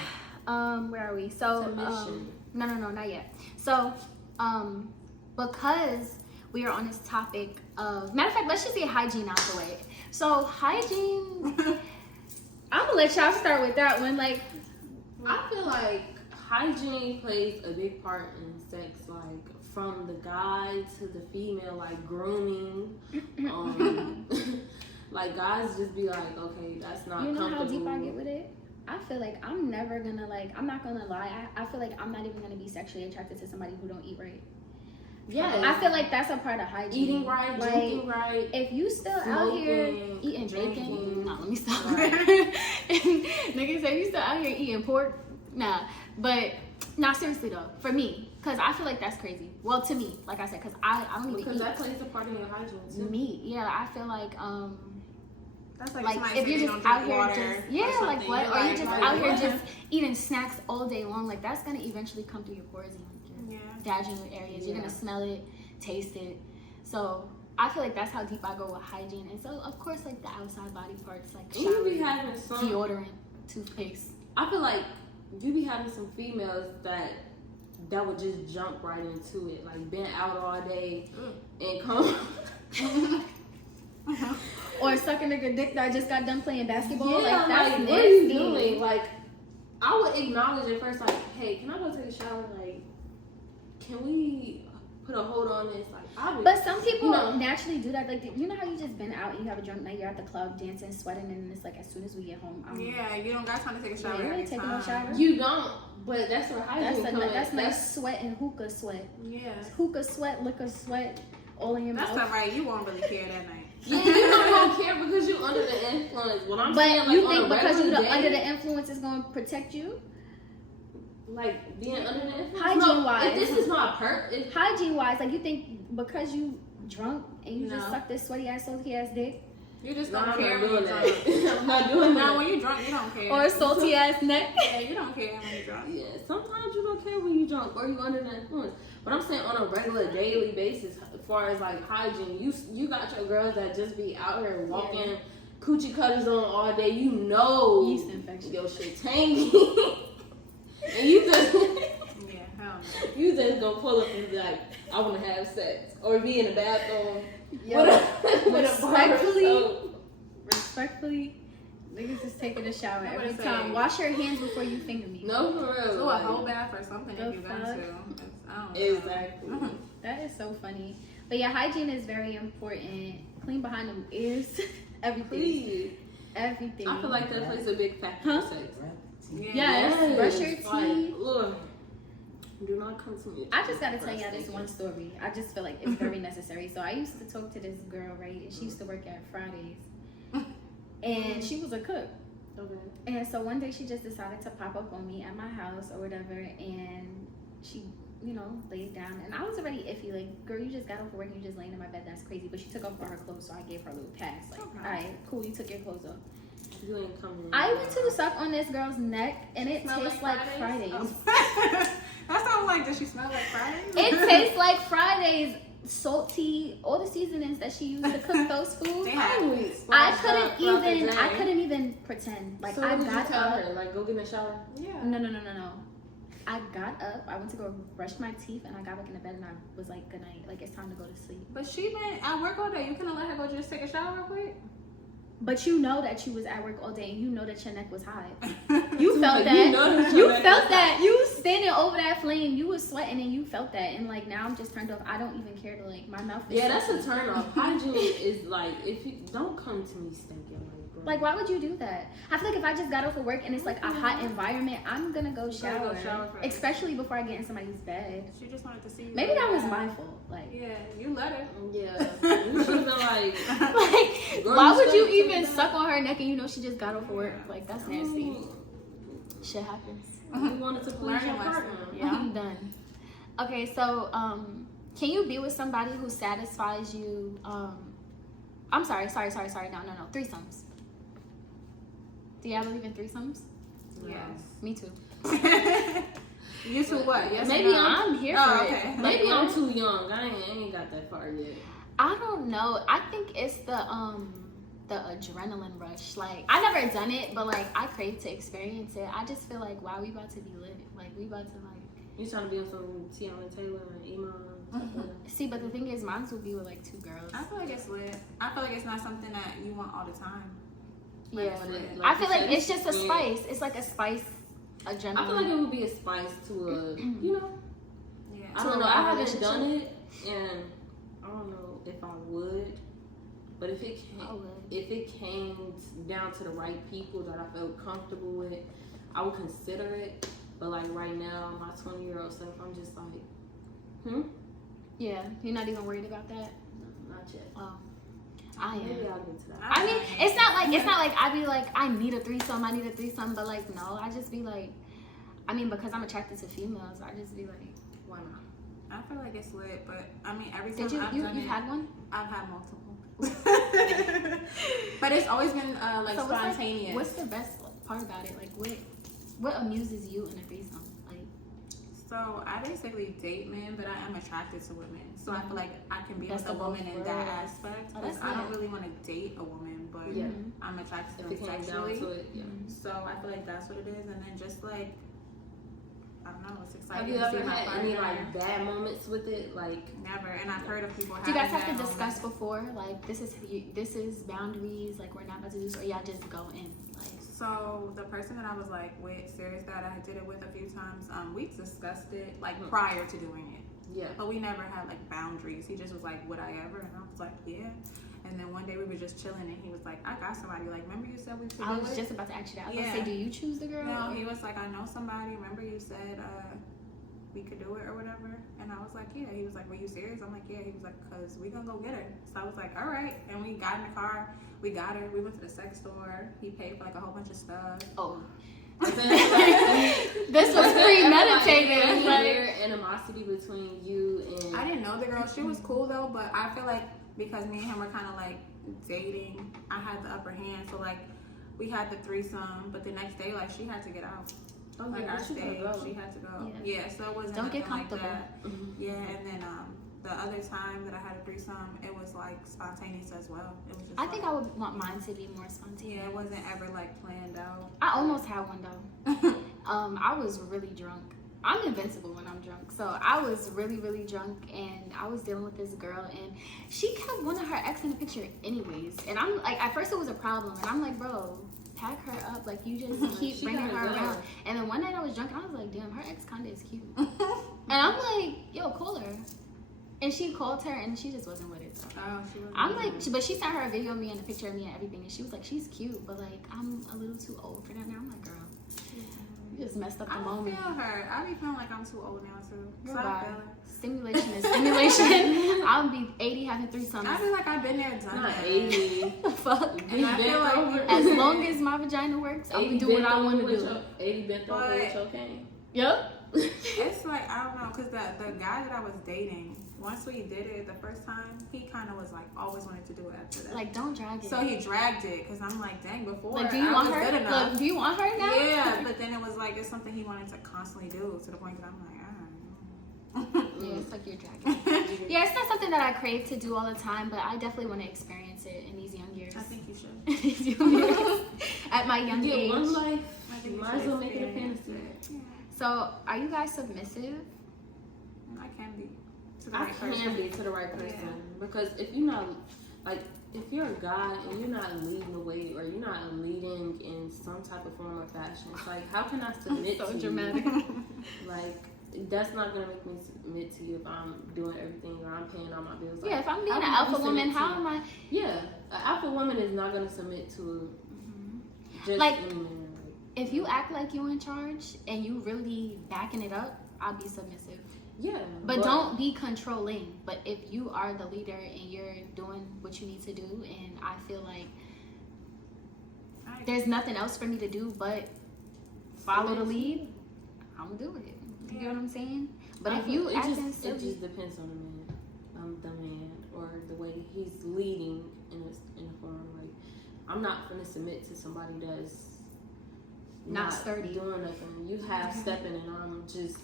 where are we? So, Submission. no, not yet. So, because we are on this topic of, matter of fact, let's just get hygiene out the way. So, hygiene, I'm gonna let y'all start with that one. Like, I feel like hygiene plays a big part in sex, like from the guy to the female, like grooming. Like guys just be like, okay, that's not you know how comfortable. deep I get with it? I feel like I'm never gonna, like, I'm not gonna lie. I feel like I'm not even gonna be sexually attracted to somebody who don't eat right. Yeah, I feel like that's a part of hygiene. eating right, like, drinking right. If you still out here Smoking, eating drinking. bacon, no, let me stop. Right. Niggas say you still out here eating pork, nah. But nah, seriously though, for me, cause I feel like that's crazy. Well, to me, like I said, cause I don't even Because eat that plays a part in your hygiene too. meat. Yeah, I feel like That's like somebody if say you're they just don't out drink here water just yeah, or like something. what, You're or you like, just like, out here what? just eating snacks all day long. Like that's gonna eventually come through your pores and your vaginal areas. You're gonna smell it, taste it. So I feel like that's how deep I go with hygiene. And so of course like the outside body parts, like You be shower, having some. deodorant, toothpaste. I feel like you be having some females that would just jump right into it, like been out all day and come. Or suck a nigga dick that just got done playing basketball. Yeah, like that's like, nasty. what are you doing? Like, I would acknowledge at first, like, hey, can I go take a shower? Like, can we put a hold on this? Like, But some people naturally do that. Like, you know how you just been out and you have a drunk night, you're at the club dancing, sweating, and it's like as soon as we get home, Yeah, you don't got time to take a shower. you ain't every taking time. no shower. You don't, but that's where hygiene comes in. That's nice sweat and hookah sweat. Yeah, Hookah sweat, liquor sweat, all in your that's mouth. all right. You won't really care that night. Yeah, you don't care because you under the influence. What I'm But saying, like, you on think a because regular you're day, under the influence is going to protect you? like being under the influence. Hygiene-wise. If this is my perk, if Hygiene wise, like you think because you drunk and you just No. suck this sweaty ass, salty ass dick, You just no, don't I'm care not when doing you're drunk. that. I'm not doing No, that. when you're drunk, you don't care. or a salty ass neck. Yeah, you don't care when you're drunk. Yeah, sometimes you don't care when you drunk or you under the influence. But I'm saying on a regular daily basis, as far as like hygiene, you got your girls that just be out here walking, coochie cutters on all day. You know, Yeast infection. your shit tangy, and you just Yeah, hell no. you just gonna pull up and be like, I want to have sex, or be in the bathroom Yo, with a bar of soap. respectfully, niggas is taking a shower I'm every gonna time. say- Wash your hands before you finger me. No, for real. Do a like, whole bath or something The if you got fuck? to. I don't know. Exactly. That is so funny. But yeah, hygiene is very important. Clean behind them ears. Everything. Please. Everything. I feel like that plays a big factor in sex. Yeah. Yes. Brush your teeth. Ugh. Do not come to me. I just gotta tell y'all this one story. I just feel like it's very necessary. So I used to talk to this girl, right? And she used to work at Fridays. And she was a cook. Okay. And so one day she just decided to pop up on me at my house or whatever. And she, you know, laid down. And I was already iffy. Like, girl, you just got off work and you just laying in my bed. That's crazy. But she took off all her clothes. So I gave her a little pass. Like, Okay. all right, cool. You took your clothes off. You ain't coming. I went to suck on this girl's neck. And it Smell tastes like like Fridays. Oh. That sounds like, does she smell like Fridays? It tastes like Fridays. Salty, all the seasonings that she used to cook those foods. They have I Splashed couldn't up throughout the even. day. I couldn't even pretend. Like So I what did you got tell up. her? Like, go get in the shower. Yeah. No. I got up. I went to go brush my teeth, and I got back in the bed, and I was like, "Good night. Like it's time to go to sleep." But she been at work all day. You couldn't let her go just take a shower real quick? but you know that you was at work all day and you know that your neck was high. You felt Like, that. you know that You your neck felt was that. You was standing over that flame. You was sweating and you felt that. And like now I'm just turned off. I don't even care to like my mouth. Is Yeah, that's a stinky. turn off. Hygiene is like, if you don't come to me stinking, like, bro. Like, why would you do that? I feel like if I just got off of work and it's like a hot environment, I'm gonna go gotta shower. go shower first. Especially before I get in somebody's bed. She just wanted to see you. Maybe that was my fault. Like, Yeah, you let her. Yeah, you should have been like, like Girl, why you would you stink even so suck on her neck and you know she just got off of work? Like, that's nasty. "Mm, Shit happens. you wanted to please your Learning lesson. partner. Yeah, I'm done. Okay, so can you be with somebody who satisfies you? I'm sorry. No. Threesomes. Do y'all believe in threesomes? Yes. Me too. You two what? Yes. Maybe or no? I'm here Oh, for okay. it. Maybe I'm too young. I ain't got that far yet. I don't know. I think it's the adrenaline rush. Like, I never done it, but like I crave to experience it. I just feel like, wow, we about to be lit. Like, we about to like. You trying to be on some Tiana Taylor and emo? See, but the thing is, mine will be with like two girls. I feel like it's lit. I feel like it's not something that you want all the time. Yeah, But it- I like feel you like said, it's just a yeah. spice. It's like a spice adrenaline. I feel like it would be a spice to a, you know. Yeah. I To don't know. a I haven't relationship? done it, and I don't know if I would. But if it I came, would. if it came down to the right people that I felt comfortable with, I would consider it. But like right now, my 20-year-old self, I'm just like, Yeah, you're not even worried about that. no, not yet. Oh, I am. Maybe I'll get to that. I mean, it's not like I be like I need a threesome, but like no, I just be like, I mean, because I'm attracted to females, I just be like, why not? I feel like it's lit, but I mean, every time Did I've you done it, had one? I've had multiple. But it's always been like So spontaneous. what's the best part about it? Like what amuses you in a threesome? Like, So I basically date men, but I am attracted to women. So I feel like I can be That's with a the both woman in that worlds. aspect. Oh, that's Because I don't nice. really want to date a woman, but Yeah. I'm attracted If to it them came down sexually. to it, yeah. So I feel like that's what it is. And then just like, I don't know, it's Have exciting you to ever see my had partner. any like bad moments with it? Like, Never. And I've heard of people do you guys having have to that discuss moment. before? Like, this is boundaries. Like, we're not about to do this, or y'all just go in. Like, So the person that I was like with, serious that I did it with a few times, we discussed it like prior to doing it. yeah. But we never had like boundaries. He just was like, would I ever? And I was like, yeah. And then one day we were just chilling and he was like, I got somebody. Like, remember you said we could I do was it? just about to ask you that. I was Yeah. gonna say, do you choose the girl? No, he was like, I know somebody. Remember you said we could do it or whatever? And I was like, yeah. He was like, were you serious? I'm like, yeah. He was like, because we gonna go get her. So I was like, all right. And we got in the car. We got her. We went to the sex store. He paid for like a whole bunch of stuff. Oh, But then it's like, this was premeditated. Like, Like, there animosity between you and I didn't know the girl. She was cool though, but I feel like because me and him were kind of like dating, I had the upper hand. So like we had the threesome, but the next day like she had to get out. oh, Like yeah, I she gotta stayed, go. she had to go. Yeah. Yeah, so it wasn't Don't get nothing like comfortable. that. Mhm. Yeah, and then the other time that I had a threesome, it was like spontaneous as well. It was just I think like, I would want mine to be more spontaneous. yeah, it wasn't ever like planned out. I almost had one though. I was really drunk. I'm invincible when I'm drunk. So I was really, really drunk and I was dealing with this girl and she kept wanting her ex in the picture anyways. And I'm like, at first it was a problem and I'm like, bro, pack her up. Like, you just keep She bringing gotta her go. around. And then one night I was drunk and I was like, damn, her ex kinda is cute. And I'm like, yo, call her. And she called her and she just wasn't with it. So. Oh, she was. I'm like, but she sent her a video of me and a picture of me and everything, and she was like, she's cute, but like, I'm a little too old for that now. I'm like, girl, you just messed up the I moment. feel her. I be feeling like I'm too old now too. You're So I right. feel her. Stimulation is stimulation. I'll be 80 having threesomes. I feel like I've been there, done Not that. 80. Fuck. And I feel like As long as my vagina works, I'm gonna do what I want to do. 80 bent over But- with cocaine. Yep. It's like, I don't know, because the guy that I was dating, once we did it the first time, he kind of was like, always wanted to do it after that. Like, don't drag it. So he dragged it, because I'm like, dang, before like, do you I want was her? good enough. Look, do you want her now? Yeah, but then it was like, it's something he wanted to constantly do, to the point that I'm like, I don't know. Yeah, it's like you're dragging. Yeah, it's not something that I crave to do all the time, but I definitely want to experience it in these young years. I think you should. These young years. At my young You get age. one life, I think you you might as should well make it a experience fantasy. it. Yeah, So, are you guys submissive? I can be. To the I right can person. be to the right person. Yeah. Because if you're not, like, if you're a guy and you're not leading the way or you're not leading in some type of form or fashion, it's like, how can I submit to dramatic. you? Like, that's not gonna make me submit to you if I'm doing everything or I'm paying all my bills. Like, Yeah, if I'm being an alpha woman, how am I? Yeah, an alpha woman is not gonna submit to just Like, any man. if you act like you in charge and you really backing it up, I'll be submissive. Yeah, But don't be controlling. But if you are the leader and you're doing what you need to do, and I feel like there's nothing else for me to do but follow the lead, I'm gonna do it. You know what I'm saying? But if you it just depends on the man or the way he's leading in a form. Like, I'm not gonna submit to somebody that's not sturdy, doing nothing. You half stepping and I'm just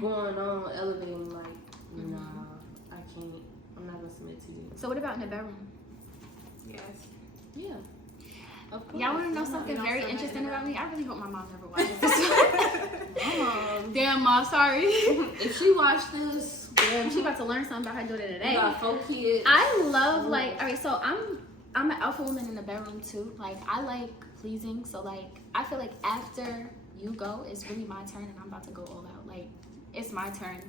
going on elevating. Like, nah, I can't. I'm not gonna submit to you. So what about in the bedroom? Yes. Yeah. Of course. Y'all want to know something very interesting about me? I really hope my mom never watches this. Damn, Mom, sorry. If she watched this, Damn, she about to learn something about her daughter you today. got 4 kids. I love, like, all right, so I'm an alpha woman in the bedroom too. Like, I like pleasing, so like I feel like after you go, it's really my turn, and I'm about to go all out. Like, it's my turn,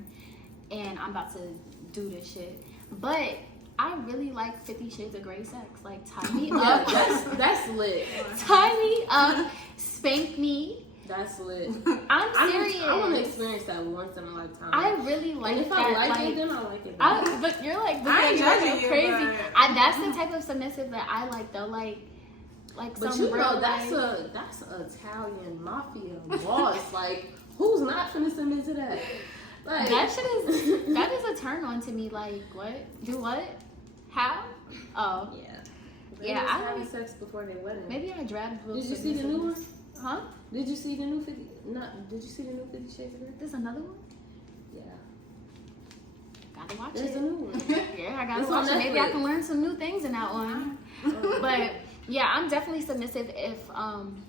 and I'm about to do this shit. But I really like 50 Shades of Grey sex. Like, tie me up. That's lit. Tie me up. Spank me. That's lit. I'm serious. I want to experience that once in a lifetime. I really like and if that. I like it, then I like it. But you're like, I ain't judging you're you, crazy. but- That's the type of submissive that I like, though. Like But some you know, real, that's like, that's Italian mafia boss. Like, who's not finna submit to that? Like, that is a turn on to me. Like, what? Do what? How? Oh, yeah. Yeah, I I having like- sex before they wedding. maybe I dragged. Did you see the new one? Huh? Did you see the new 50? Not. Did you see the new 50 Shades of Grey? There's another one. Yeah. Gotta watch There's it. a new one. Yeah, I gotta It's watch on it. Maybe I Netflix. can learn some new things in that one. But yeah, I'm definitely submissive if I'm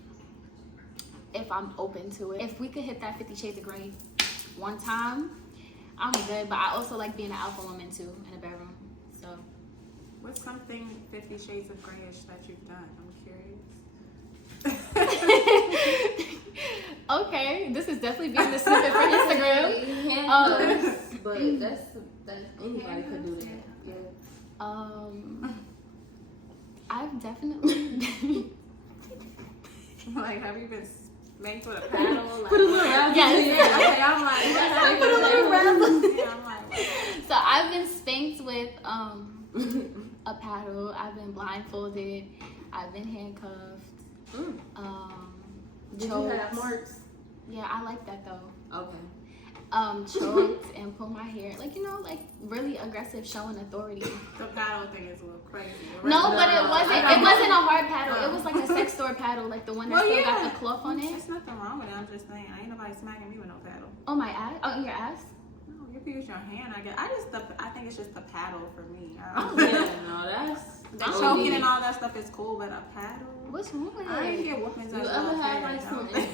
open to it. If we could hit that 50 Shades of Grey one time, I'm good. But I also like being an alpha woman too in a bedroom. So What's something 50 Shades of Grayish that you've done? I'm curious. okay, this is definitely being the snippet for Instagram. Handcuffs, but that's anybody could do that. Yeah. I've definitely Like, have you been spanked with a paddle? Like, Put a little razzle. Yes. Okay, I'm like, what? Put a little razzle. Yeah, I'm like, what? So I've been spanked with a paddle. I've been blindfolded. I've been handcuffed. Did you choked. have marks? Yeah, I like that though. Okay. Choked and pull my hair, like, you know, like really aggressive, showing authority. The paddle thing is a little crazy. No, but it wasn't. It wasn't a hard paddle. Oh. It was like a sex store paddle, like the one that Well, still yeah. got the cloth on it. There's nothing wrong with it. I'm just saying, ain't nobody smacking me with no paddle. Oh, my ass. Oh, your ass. No, you can use your hand. I guess. I think it's just the paddle for me. Yeah, no, that's. The choking and all that stuff is cool, but a paddle. What's wrong with I didn't it? get whoopings. You as a ever little had kid, like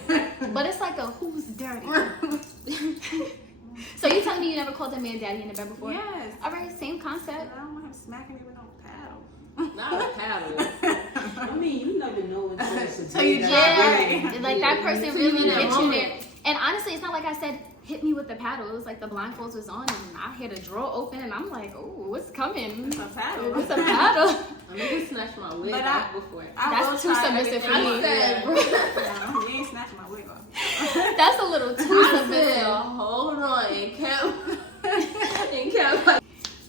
no. some? But it's like a who's dirty. So you telling me you never called a man daddy in the bed before? Yes. All right, same concept. I don't want him smacking me with no paddle. Not a paddle. I mean, you never know until it's a So you day try, that- right? Like that person So you really in that hit you moment. there. And honestly, it's not like I said hit me with the paddle. It was like the blindfolds was on and I hear the drawer open and I'm like, oh, what's coming? It's a paddle. It's a paddle. I mean, you snatched my wig But off before. That's too submissive for me. Yeah, you ain't snatching my wig off. That's a little too I said, submissive. hold on, and kept like.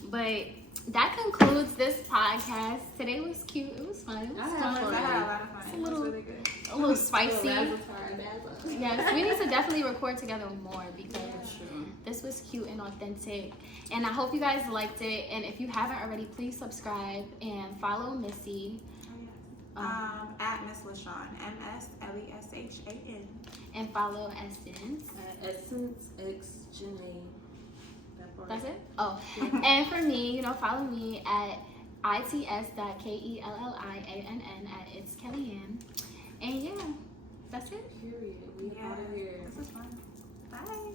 But that concludes this podcast. Today was cute. It was fun. It was I had fun. fun. I had a lot of fun. It was little- really good. A little spicy. Razzle. Yes, we need to definitely record together more because this was cute and authentic. And I hope you guys liked it. And if you haven't already, please subscribe and follow Missy. At Miss LaShawn, MSLESHAN. And follow Essence. Essence X Janae. That part. That's it? Oh. And for me, follow me at its.kelliann at It's Kellyanne. And yeah, that's it. Period. We out of here. This is fun. Bye.